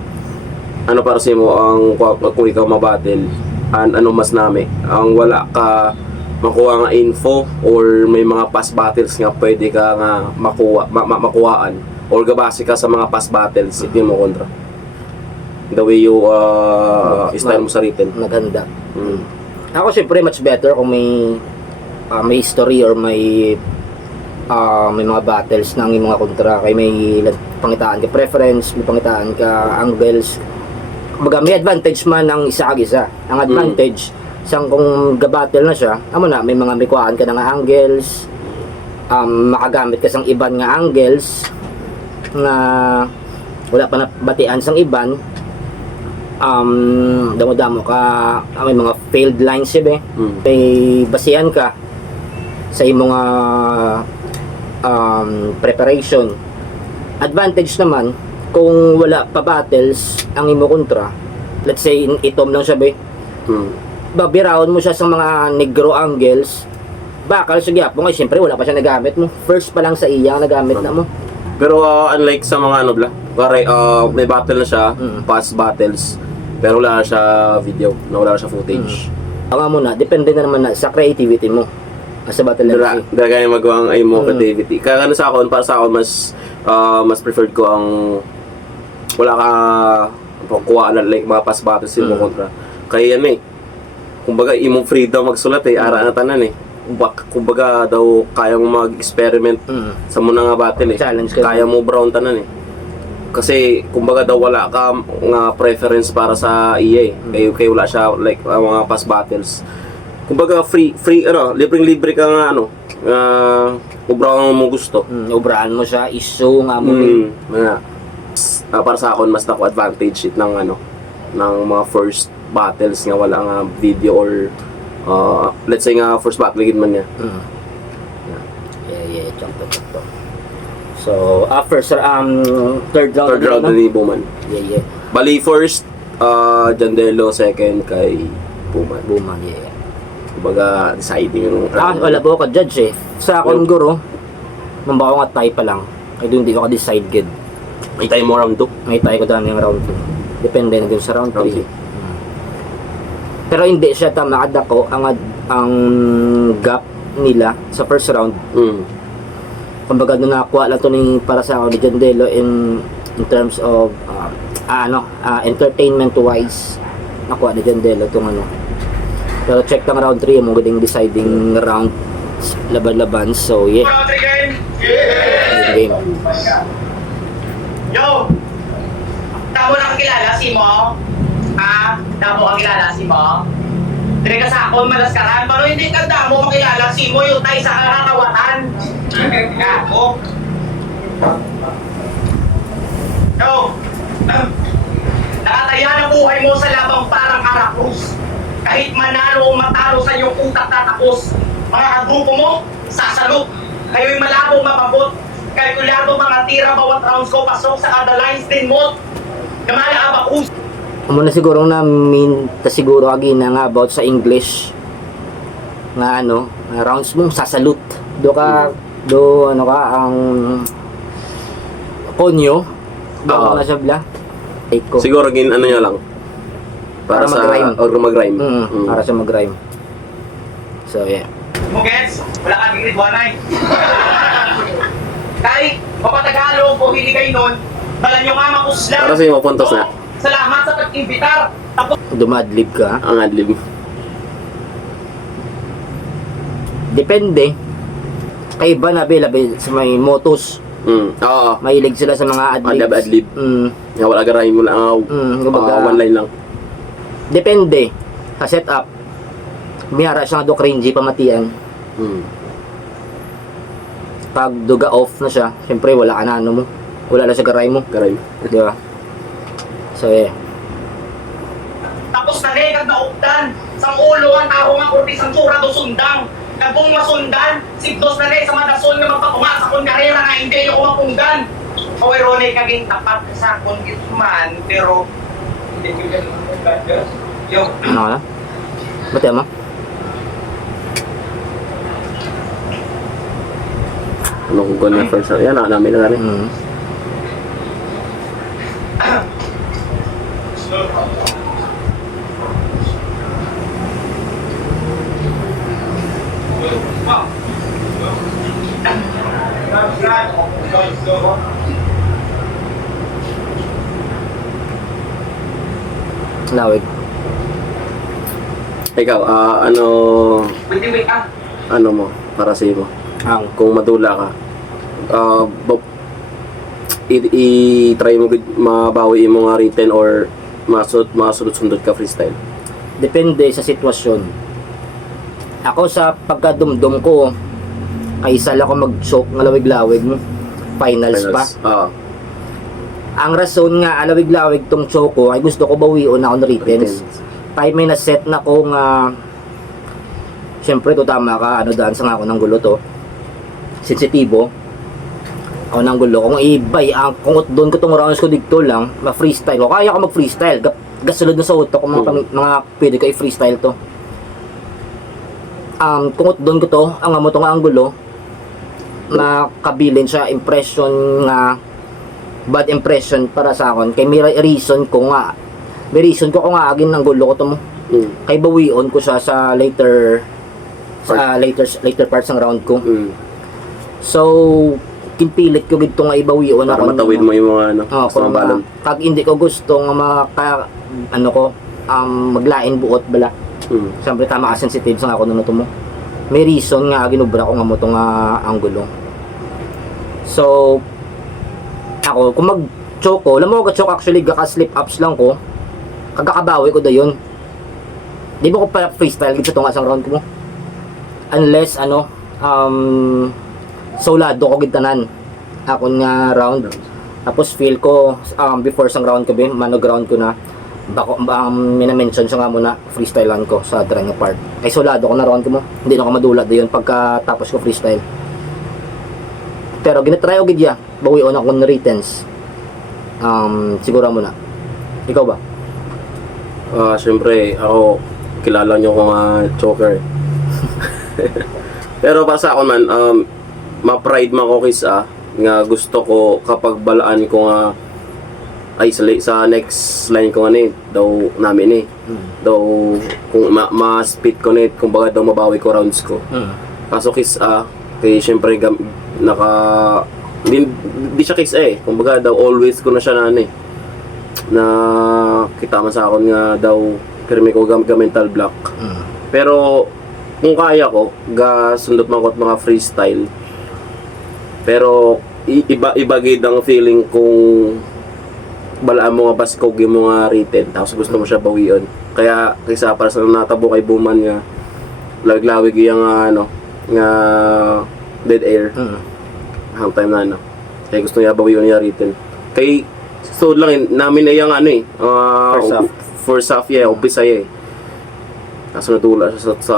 Para si mo ang kung ikaw mabattle ano mas nami ang wala ka makuha nga info or may mga past battles nga pwede ka nga makuhaan or gabase ka sa mga past battles iti mo kontra the way you style mo sa written Maganda. Ako syempre much better kung may history or may mga battles ng mga kontra kay may pangitaan ka preference, may pangitaan ka angles. Kumbaga may advantage man ang isa ag isa. Ang advantage sang kung gabattle na siya, may mga mikuhaan ka ng angles, makagamit ka sang iban nga angles nga wala pa nabatian sang iban, damo-damo ka may mga failed lines siya may basihan ka sa imong preparation. Advantage naman kung wala pa battles ang imo kontra, let's say itom lang siya babiraon mo siya sa mga negro angles, bakal sa gyapon ay siyempre wala pa siya nagamit mo, first pa lang sa iyang nagamit na mo. Pero unlike sa mga ano bla, may battle na siya, past battles, pero wala na siya video, wala na siya footage. Ang mo na, depende na naman na sa creativity mo sa battle MC. Dagay magawang ay mo creativity. Kaya ano sa akin, para sa akin mas preferred ko ang wala ka kuha na like mga past battles mo kontra. Kaya yan kumbaga imong freedom magsulat ara na tanan kumbaga daw kaya mo mag-experiment sa muna nga battle Challenge ka kaya mo brown tanan kasi kumbaga daw wala ka nga preference para sa EA kaya wala siya like mga past battles, kumbaga free libreng-libre ka nga ubrahan mo gusto Ubrahan mo siya, iso nga mo para sa akin mas nako advantage ng ng mga first battles nga wala nga video or let's say nga first battle gid man niya. Yeah, jump. So, after third round na ni Buman. Yeah. Bali first Jandelo, second kay Buman. Yeah. Kumbaga deciding yung Wala po ka judge sa akong guro, nung ba ako nga tie pa lang, ay doon hindi ko ka-decide gid. may time mo round 2. May tie ko dami yung round 2. Depende na din sa round 3. Pero hindi siya tama kadako ang gap nila sa first round. Kumbaga doon nakakuha lang to para sa ako ni Jandelo in terms of entertainment wise, nakuha ni Jandelo tong pero check lang round 3 mo gading deciding round laban-laban. So yeah, Round 3 game. game. Yo! Tamo na kakilala si mo? Tamo kakilala si mo? Dire ka sa akon malaskaran, pero hindi ka damo makilala si mo yung tay sa karakawatan. Ako. Yo! Nakataya ng buhay mo sa labang parang Aracruz. Kahit manalo o matalo sa iyong utak tatapos. Mga kagrupo mo, sasalok. Kayo'y malabo mapabot. Kalkulado mga tira bawat rounds ko pasok sa kada lines din mo. Namala abakus. Muna siguro namin siguro agina nga about sa English nga rounds mo sasalut do ka ang konyo na siya bla take ko Siguro niya lang para sa mag-rhyme. or mag-rhyme. Para sa mag-rhyme. So yeah. Mo gets? Wala kang grade 1 ay. Kahit mapatagalog o hindi kayo nun, bala nyo nga makuslan. Para sa'yo mapuntos na. Salamat sa pag-imbitar. Tapos Dumadlib ka. Ang adlib. Depende. Kay iba na labi sa may motos. Oo. Mahilig sila sa mga adlibs. Adlib. Nga wala ka rhyme mo lang. Kumbaga, One line lang. depende sa setup. Miyara siya nga do cringy pamatian. Pag duga off na siya, syempre wala ka na mo. Wala na sa garay mo. Rhyme. Di ba? So yeah. tapos na nekad na uktan. Sang ulo ang tao nga kurti sang tsura do sundang. Kagong masundan, sigdos na sa madason nga magpapunga sa kong karera nga hindi yung kumapunggan. Kaway Ronay kaging tapat sa congressman, pero hindi ko ganun. Yo. Ano ka na? Bati mo? Ano kung gano'n na first round? Yan, namin na rin. Lawig. Ikaw, ano mo, para sa mo? Ang Kung madula ka, i-try mo mabawi mo nga written or masunod-sundot ka freestyle? depende sa sitwasyon. Ako sa pagkadumdum ko, Ay isa lang ako mag-choke ng lawig-lawig mo. Finals pa. Oo. Ang rason nga, alawig-lawig tong choke ko, ay gusto ko bawion ako ng returns. Time may na-set na ko nga, siyempre to tama ka, ano daan sa nga ako ng gulo to. Sensitibo. Ako ng gulo. Kung ibay, kung doon ko tong rounds ko dito lang, ma-freestyle ko. Kaya ko mag-freestyle. Gasulod na sa utak ko, mga pwede ko i-freestyle to. Kung doon ko to, ang amo to nga ang gulo, makabilin siya, impression nga, bad impression para sa akin. Kay may reason ko nga agin ng gulo ko to mo. Kay bawion ko siya sa later parts ng round ko. So kinpilit ko gito nga ibawion Para ako. matawid mo yung mga kung balon. kag hindi ko gusto nga maglain buot bala. Siyempre tama ka sensitive sa ako nuno to mo. May reason nga ginubra ko nga mo to nga anggulo. So ako, kung mag-choke ko, alam mo, choke actually, gaka-slip ups lang ko, kagakabawi ko dayon. Di mo ko pa freestyle gito nga sa round ko mo. Unless, solado ko gitanan. Ako nga round. Tapos feel ko, before sang round ko ba, mano-ground ko na, minamention siya nga muna, freestylean ko sa drawing part. Ay solado ko na round ko mo, hindi na ako madulat dayon pagka tapos ko freestyle. Pero ginatry ko gidya, bawion ako ng returns. Siguro mo na. Ikaw ba? Siyempre, ako, kilala nyo ko nga choker. Pero para sa akin man, ma-pride man ko kisa, nga gusto ko kapag balaan ko nga, ay sa next line ko nga daw namin daw, kung ma-speed ko kung baga daw mabawi ko rounds ko. Kaso kisa, kaya siyempre hindi siya case kumbaga daw always ko na siya na kita man sa akin nga daw kirmi ko mental block. Pero kung kaya ko sundot man ko at mga freestyle, pero iba gid ang feeling kung balaan mo nga baskog yung mga written tapos gusto mo siya bawion. Kaya kaysa para sa natabo kay Buman nga lawig-lawig yung nga dead air. Hang time na kaya gusto niya bawion niya written. Kay so lang namin ay yung first half umpisa kaso natula siya sa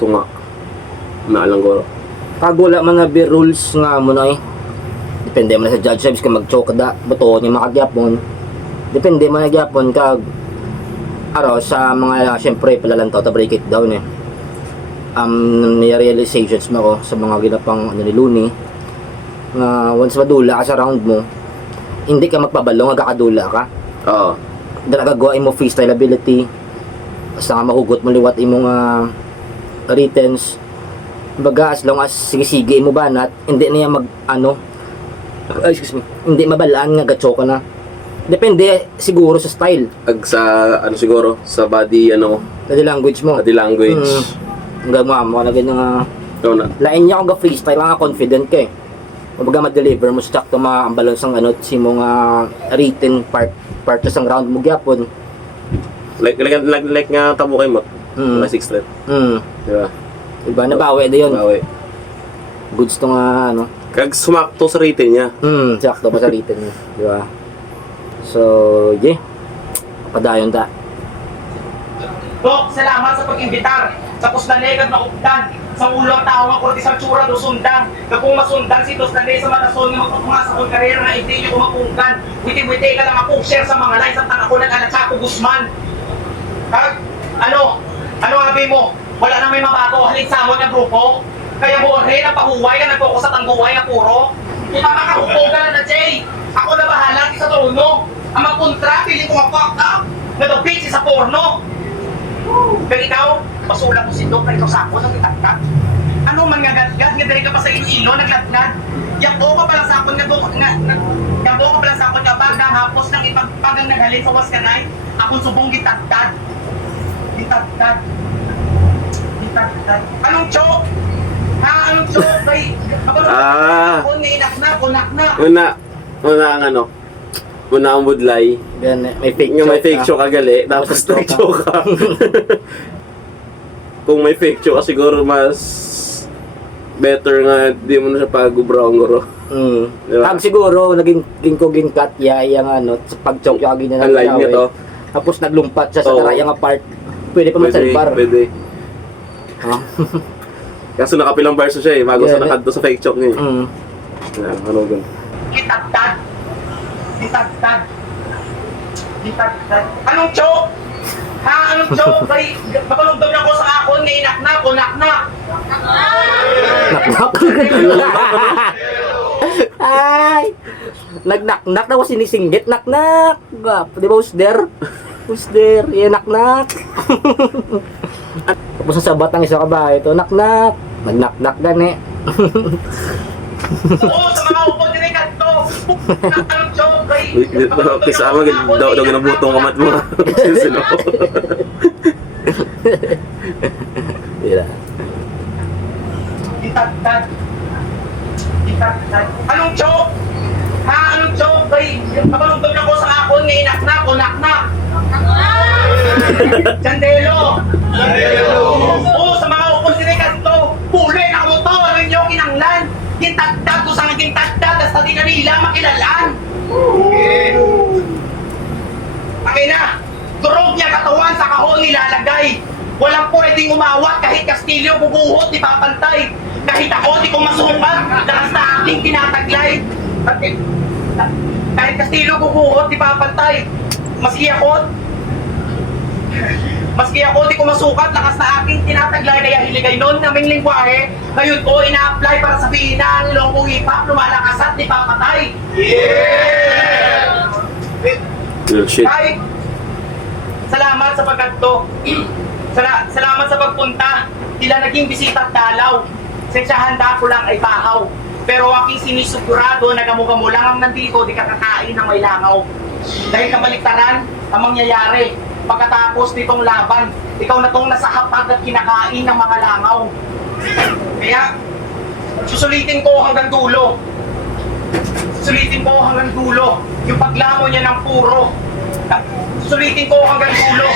tunga naalang ko. Pag wala man na rules nga mo na depende man sa judge service kung mag-choke da buto ni makagyapon. Depende man na gyapon kag sa mga syempre palalantaw ta break it down realizations mo ko sa mga ginapang ni Looney na once madula ka sa round mo hindi ka magpabalo nga kakadula ka. Gagawa mo freestyle ability basta nga mahugot mo liwat imong returns baga as long as sige mo banat hindi niya hindi mabalaan nga gacho ka na. Depende siguro sa style. Sa siguro sa body body language mo. Body language. Gagawa mo na ganyan lain niya kung ga-freestyle nga confident ka Kumbaga ma-deliver mo sa sakto ang balance ng si mo nga written part sa round mo gyapon. Like nga tabo kay mo. Like 6 thread. Diba? Diba nabawi dayon. Bawi. Goods to nga Kag sumakto sa written niya. Sakto pa sa written niya. Diba? So, padayon ta. Dok, salamat sa pag-imbitar. Sa puslanegad na updan. Sa ulang tao nga kurti sa tsura do sundang. Kung masundang si Tosnane sa matason nga magpapunga sa kong karera nga hindi nyo kumapungkan. Witi-witi ka lang ako share sa mga lines at ako nag-alat sa ako Guzman. Kag, ano abi mo? Wala na may mabago. Halin sa amon ng grupo. Kaya mo rin ang pahuway na nagpoko sa tangguway na puro. Kung makakahupong ka na Jay. Ako na bahala sa trono. Ang magkontra, piling ko ma-fucked up. Nadopit sa porno. Pero ikaw, pasulang mo si Dok na ikaw sa ako, nagtagtag. Ano man nga gatgat, nga dali ka pa sa ilo, naglatnad. Yako ka pala sa ako, yako ka pala sa ako, kapag hapos ng ipagpagang naghalin sa waskanay, akong subong gitagtad. Gitagtad. Anong chok? Anong chok? Ako niinak na, kunak na. Una ang una ang budlay. Then, may fake Yung may fake choke kagali, tapos fake choke ka. Kung may fake choke ka siguro mas better nga, di mo na siya pag-brown guro. Diba? Pag siguro, naging koging cut, yung ano, sa pag-choke yung agin na Ang line niya to. Tapos naglumpat siya sa Oo. tarayang apart. Pwede pa magsalbar. Pwede. Ha? Kaso nakapilang bars na siya eh, bago Yeah, sa nakadto sa fake choke niya eh. Mm. Ano gan? Kitagtad. Kitagtad. Kitagtad. Anong choke? Ha? Anong choke? Kay, kapalugdog na ko sa akon, ngay naknak o naknak. Knock-knock. Ay! Nag-knock-knock na ako sinisinggit. Knock-knock! Di ba, who's there? Who's there? Yeah, knock-knock. Tapos sa sabat ang isa kabahay ito, knock-knock. Nag-knock-knock gani. Oo, sa mga upod din ay kanto. Anong choke? Kay, Kisa mo, daw ginabutong kamat mo. Sino? Tira. Kitagtad. Kitagtad. Anong choke? Ha? Anong choke? Kay, kapalugdog na ko sa akon, ngay naknak o naknak. Sandelo! Oo, sa mga oportunidad to, puli na mo to, ano nyo kinanglan? Gintagtag ko sa naging tagtag, hasta di na nila makilalaan. Pakina, durog niya katawan sa kahon nilalagay. Walang pwedeng umawat kahit kastilyo bubuhot, di papantay. Kahit ako di ko masukat, lakas na aking tinataglay. Kahit kastilyo bubuhot, di papantay. Maski ako di ko masukat, lakas na aking tinataglay, kaya hiligay nun naming lingwahe. Ngayon ko ina-apply para sabihin na ang ilong kong hip-hop lumalakas at di papatay. Real shit. Kahit salamat sa pagkanto. Salamat sa pagpunta. Tila naging bisita at dalaw. Handa ko lang ay bahaw. Pero aking sinisigurado na gamo-gamo lang ang nandito, di kakakain ng may langaw. Dahil kabaliktaran ang mangyayari. Pagkatapos nitong laban, ikaw na tong nasa hapag at kinakain ng mga langaw. Kaya, susulitin ko hanggang dulo. Susulitin ko hanggang dulo. Yung paglamon niya ng puro. Susulitin ko hanggang dulo.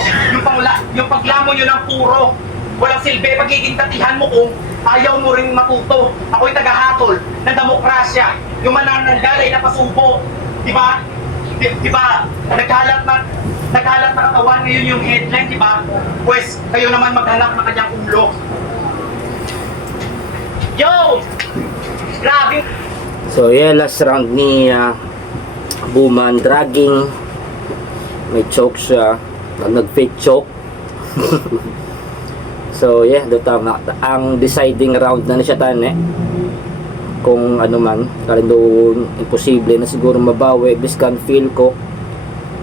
Yung paglamon niyo ng puro. Walang silbi, pagiging tatihan mo kung ayaw mo rin matuto. Ako'y tagahatol ng demokrasya. Yung manananggal ay napasubo. Diba? Diba? Naghalat na katawan ngayon yung headline, diba? Pues, kayo naman maghanap ng kanyang ulo. Yo! Grabe! So yeah, last round ni Buman, dragging. May choke siya. Nag-fake choke. So yeah, do tama. Ang deciding round na siya tane. Kung ano man, kalendo imposible na siguro mabawi. Biskan feel ko.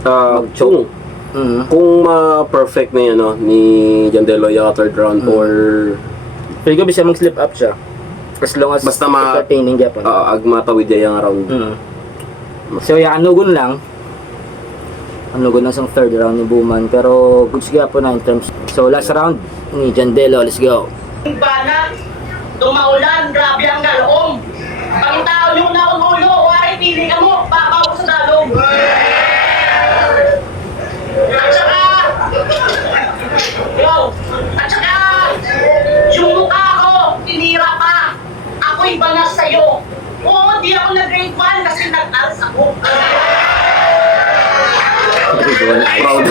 Mag-choke. Kung ma-perfect na yan, no, ni Jandelo yung third round or Feel ko bisa mag-slip up siya. As long as basta entertaining Japan. agmatawid niya yung round. So yeah, anugon lang sa third round ni Buman. Pero good siya po na in terms. So last round ni Jandelo, let's go. Bana, tumaulan, grabe ang galong. Ang tao yung naunulo, wari pili ka mo, papaw sa dalong. At saka, yung mukha ko, tinira pa. Ako'y banas sa'yo. Oo, di ako nag-grade 1 kasi nag-ALS ako. Proud.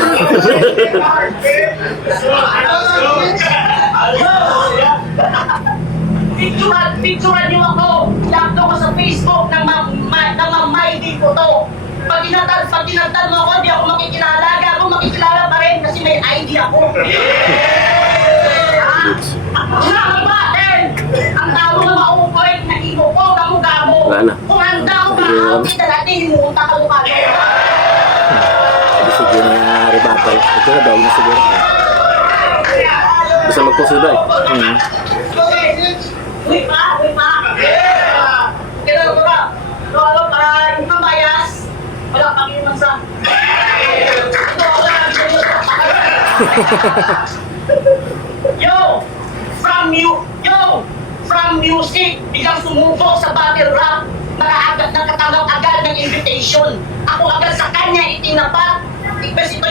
Picturean niyo ako. Lapto ko sa Facebook ng mamay din ko to. Pag tinatad mo ako, di ako makikilala. Gago makikilala pa rin kasi may ID ako. Ang batin! Ang tao na maupoy, nag-ibo ko, gamo-gamo. Wala na. Kung handa ko maaw, kita natin, himunta ka mukha ko. Hindi siguro na rebuttal. Ito na daw na siguro. Basta mag-consider. Uy pa! Kailan ko ba? Ano, para hindi ka bias, wala kami naman sa... Yo! From music, biglang sumubok sa battle rap, nakatanggap agad ng invitation. Ako agad sa kanya itinapat. Ipes ito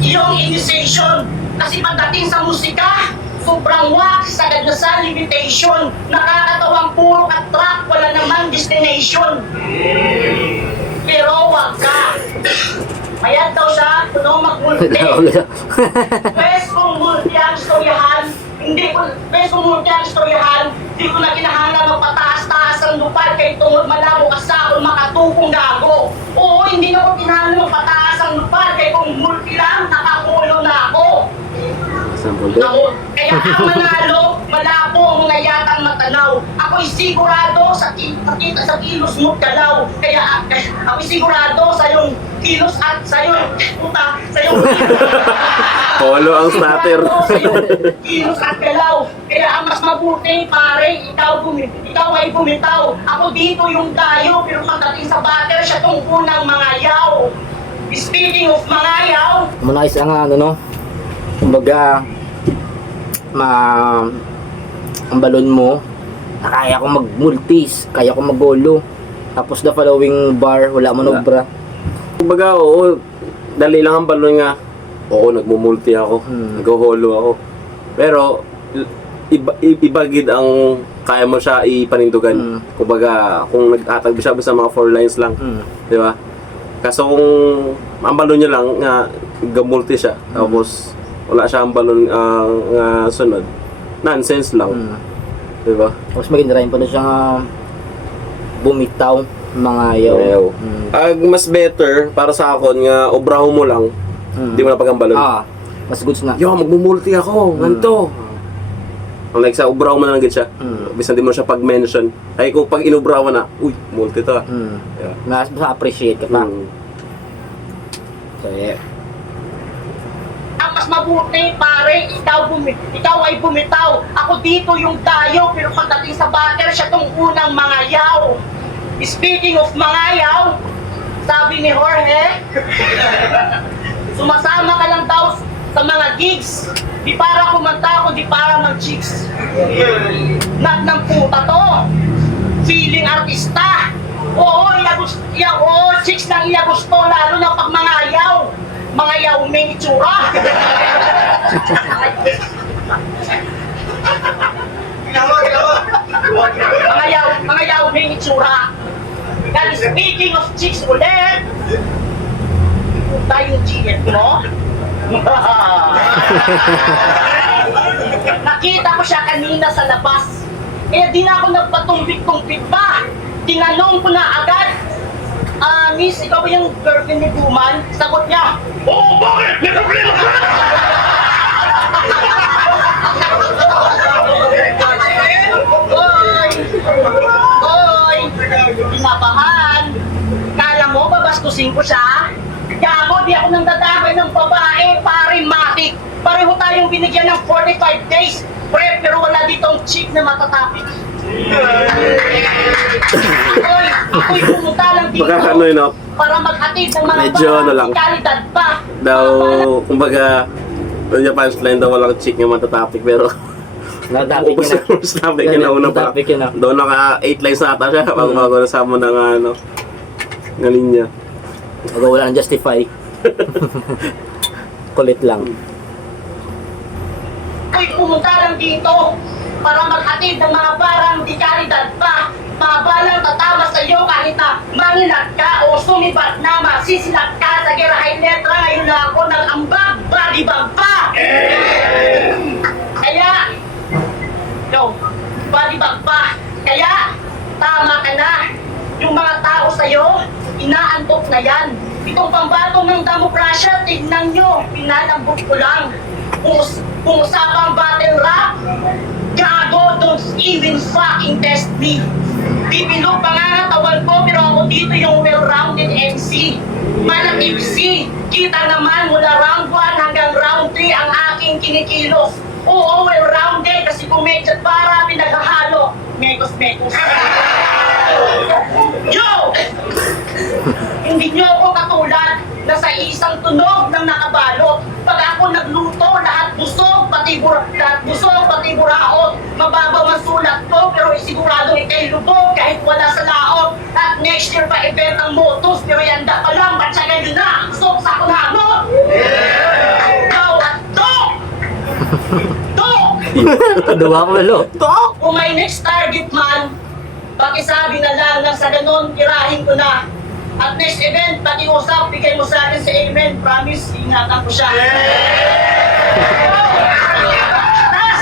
iyong initiation. Kasi pagdating sa musika, Sobrang wax, sagad na sa limitation. Nakakatawang puro at track, wala namang destination. Pero wag ka. Mayat daw siya, kuno magmulti. Pwes kung multi ang istoryahan, pwes kung multi ang istoryahan, di ko na kinahanglan magpataas-taas ang lupad kay tungod malabo ka sa akong makatupong gago. Oo, hindi na ko kinahanglan magpataas ang lupad kay kung multi lang, nakakulo na ako. Sample din. Ako, kaya ang manalo, malabo ang mga yatang matanaw. Ako'y sigurado sa kilos mo't galaw. Kaya ako'y sigurado sa iyong kilos at sa iyong puta, sa iyong Polo ang starter. Sa iyong kilos at galaw. Kaya ang mas mabuti, pare, ikaw ay bumitaw. Ako dito yung dayo, pero pagdating sa batter, siya tong unang mga yaw. Speaking of mga yaw, Muna is ang ano no, kumbaga ang balon mo, kaya ko mag-multis, kaya ko mag-golo. Tapos the following bar, wala mo nobra. Kumbaga, oo, dali lang ang balon nga. Oo, nagmumulti ako, nag-holo ako. Pero, ibagid ang kaya mo siya ipanindugan. Kumbaga, kung nag-atag siya sa mga 4 lines lang, di ba? Kaso kung ang balon niya lang, nga, gamulti siya, tapos wala siya ang balon nga sunod, nonsense lang. Di ba? Tapos maganda rin pa na siya bumitaw, mga yaw. Ayaw. Mas better para sa akon nga obraho mo lang, hindi mo na pagambalon. Mas goods na. Yo, magmumulti ako, ganito. Ang like sa obraho mo na lang gid siya. Bisan di mo siya pag-mention. Ay kung pag inubraho na, uy, multi to. Yeah. Mas appreciate ka pa. So, yeah. ang mas mabuti, pare, ikaw ay bumitaw. Ako dito yung dayo, pero pagdating sa batter, siya tong unang mga yaw. Speaking of mga yaw, sabi ni Jorge, sumasama ka lang daw sa mga gigs. Di para kumanta ko, di para mag-chicks. Not ng puta to. Feeling artista. Oo, chicks lang iya gusto, lalo na pag mga yaw. Mga yaw may itsura. mga yaw may itsura. And speaking of chicks ulit, tayong GF mo. Nakita ko siya kanina sa labas. Kaya di na ako nagpatumpik-tumpik pa. Tinanong ko na agad, Miss, ikaw ba yung girlfriend ni Duman? Sagot niya, oo, bakit? May problema ka? Oy! Pinabahan! Kala mo, babastusin ko siya? Gago, di ako nang dadamay ng babae, pare matik. Pareho tayong binigyan ng 45 days. Pre, pero wala ditong chick na matatapik. Ako'y pumunta lang dito Baka ano yun, no? para maghatid ng mga Medyo ano lang. kalidad pa. Daw, kumbaga, doon yung punchline daw walang chick yung matatapik, pero Natapik upos yun na. yung first topic yun na una pa. Natapik yun na. Doon naka 8 lines na ata siya, bago nasama na nga, ano, ng linya. Baga wala nang justify. Kulit lang. Ako'y pumunta lang dito para maghatid ng mga barang di kalidad pa. Mga balang tatama sa iyo kahit na manginat ka o sumibat na masisilat ka sa girahay letra. Ngayon na ako ng ambag, balibag pa! Kaya, balibag pa. Kaya, tama ka na. Yung mga tao sa'yo, inaantok na yan. Itong pambatong ng demokrasya, tignan nyo, pinalambot ko lang. Kung usapang battle rap, gago, don't even fucking test me. Pipilog pangangatawan ko, pero ako dito yung well-rounded MC. Manatib C, kita naman mula round 1 hanggang round 3 ang aking kinikilos. Oo, well-rounded, kasi kung medyo para pinaghahalo, mekos-mekos. Yo! Hindi nyo ako katulad na sa isang tunog ng nakabalot. Pag ako nagluto, lahat busog, pati buraot. Mababaw ang sulat ko, pero isigurado ikay lubog kahit wala sa laot. At next year pa event ang motos, pero yanda pa lang, matyagan nyo na. Sok sa kunamot! Go at dok! Dok! Duwa ko lalo. Kung may next target man, pakisabi na lang nang sa ganun, tirahin ko na. At next event, pakiusap, bigay mo sa akin sa amen. Promise, ingatan ko siya. Tas!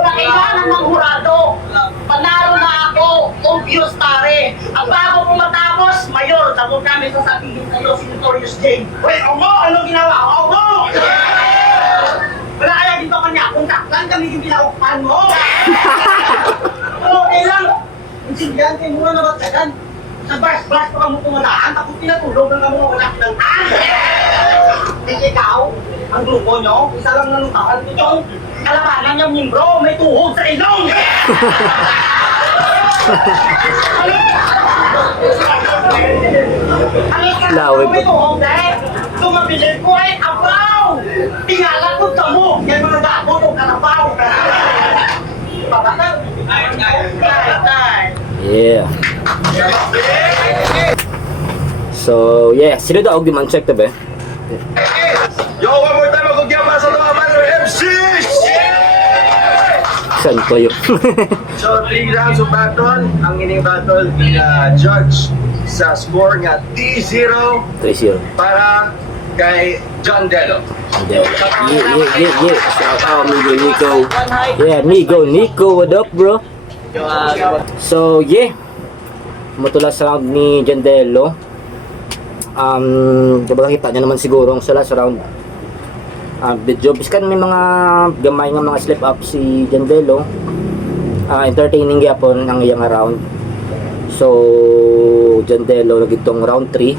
Kailangan ng hurado. Panalo na ako, obvious pare. Ang bago ko matapos, Mayor, tamo kami sasabihin sa'yo, si Notorious J. Wait, Omo, anong ginawa? Omo! Wala kaya dito kanya, kontaktan kami yung ginawakan mo. Okay lang. Insindihan kayo muna na bagsagan. Sa bars-bars pa kamo tumadaan, tapos pinatulog ng kamo ulat ng ikaw, ang grupo nyo, isa lang nanutakan ko yun. Kalabanan niya mimbro, may tuhog sa ilong! Lawig. May tuhog dahil tumabilin ko ay abaw! Tingalakot ka mo, yan mga gago ng kalabaw! Papatag! Ay! Yeah. So, yeah. Sino daw di man check to be? Yo, one more time ako gyapon sa mga battle MCs! Saan ko yun? So, 3 rounds of battle. Ang ining battle judge sa score nga 3-0 3-0. para kay John Delo. Yeah. Shout out, Migo Nico. Yeah, Nico. What up, bro? So, yeah. Matulas sa round ni Jandelo. Kapag kita nyo naman siguro sa last round. Video. Biskan may mga gamay nga mga slip up si Jandelo. Entertaining yapon ang iyang round. So, Jandelo nagitong round 3.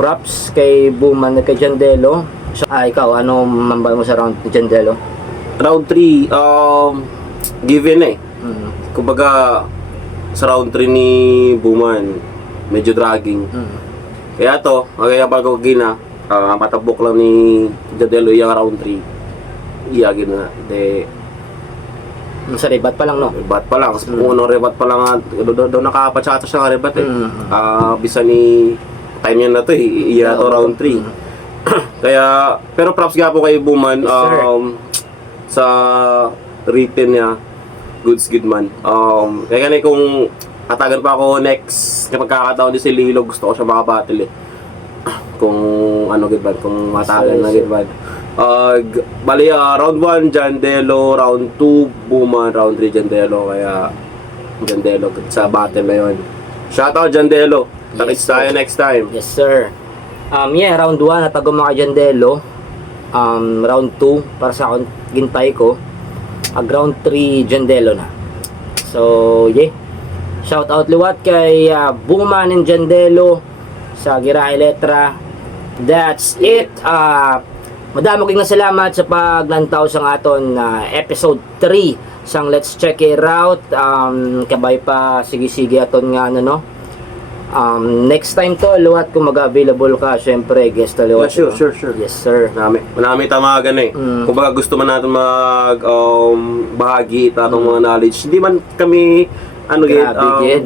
Props kay Buman at kay Jandelo. So, ikaw, ano mambay mo sa round ni Jandelo? Round 3, given eh. Kumbaga, sa round 3 ni Buman, medyo dragging. Kaya to, kaya bago gina, matabok lang ni Jandelo yung round 3. Iyagin na. De, Sa rebat pa lang, no? rebat pa lang. Kasi kung unang rebat pa lang, doon nakapatsata siya ng rebat eh. Bisa ni time yan na to eh. Iya to round 3. Kaya, pero props nga po kay Buman. Yes, sir. Sa written niya, goods good man. Kaya ganun kung atagan pa ako next kapag kakataon din si Lilo, gusto ko siya makabattle eh. Kung ano good bad, kung matagal na good bad. Bali, round 1 Jandelo, round 2 Buman, round 3 Jandelo. Kaya Jandelo sa battle na yun. Shoutout Jandelo. Takits tayo next time. Yes, sir. Yeah, round 1 natagong mga Jandelo. Round 2 para sa akong gintay ko. Round 3 Jandelo na. So, yeah. Shout out liwat kay Buman and Jandelo sa Girahe Letra. That's it. Madamo kayong salamat sa paglantaw sa aton episode 3 sang Let's Check It Out. Kabay pa sige aton nga no. Next time to liwat kung mag-available ka, syempre guest to liwat. Yeah, sure. Yes, sir. Marami tamagan eh. Kung baga gusto man natin bahagi itong mga knowledge. Hindi man kami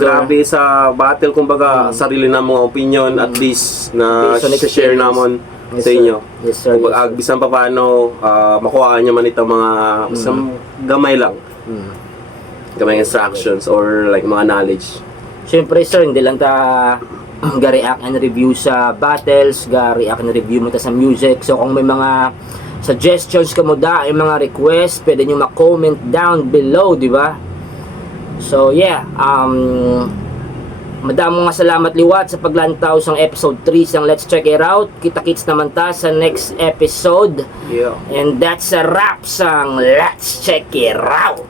grabe sa battle, kumbaga sarili na mga opinion at least na Based on share experience. namon Yes, sa sir. inyo. Yes, sir. Kung bisan pa paano makuha nyo man itong mga isang gamay lang. Gamay instructions or like mga knowledge. Siyempre sir, hindi lang ta ga-react and review sa battles, ga-react and review mo ta sa music. So kung may mga suggestions ka mo yung mga request, pwede nyo ma-comment down below, di ba? So yeah, madamong nga salamat liwat sa paglantaw sa episode 3 sang Let's Check It Out. Kita-kits naman ta sa next episode. Yeah. And that's a wrap sang Let's Check It Out.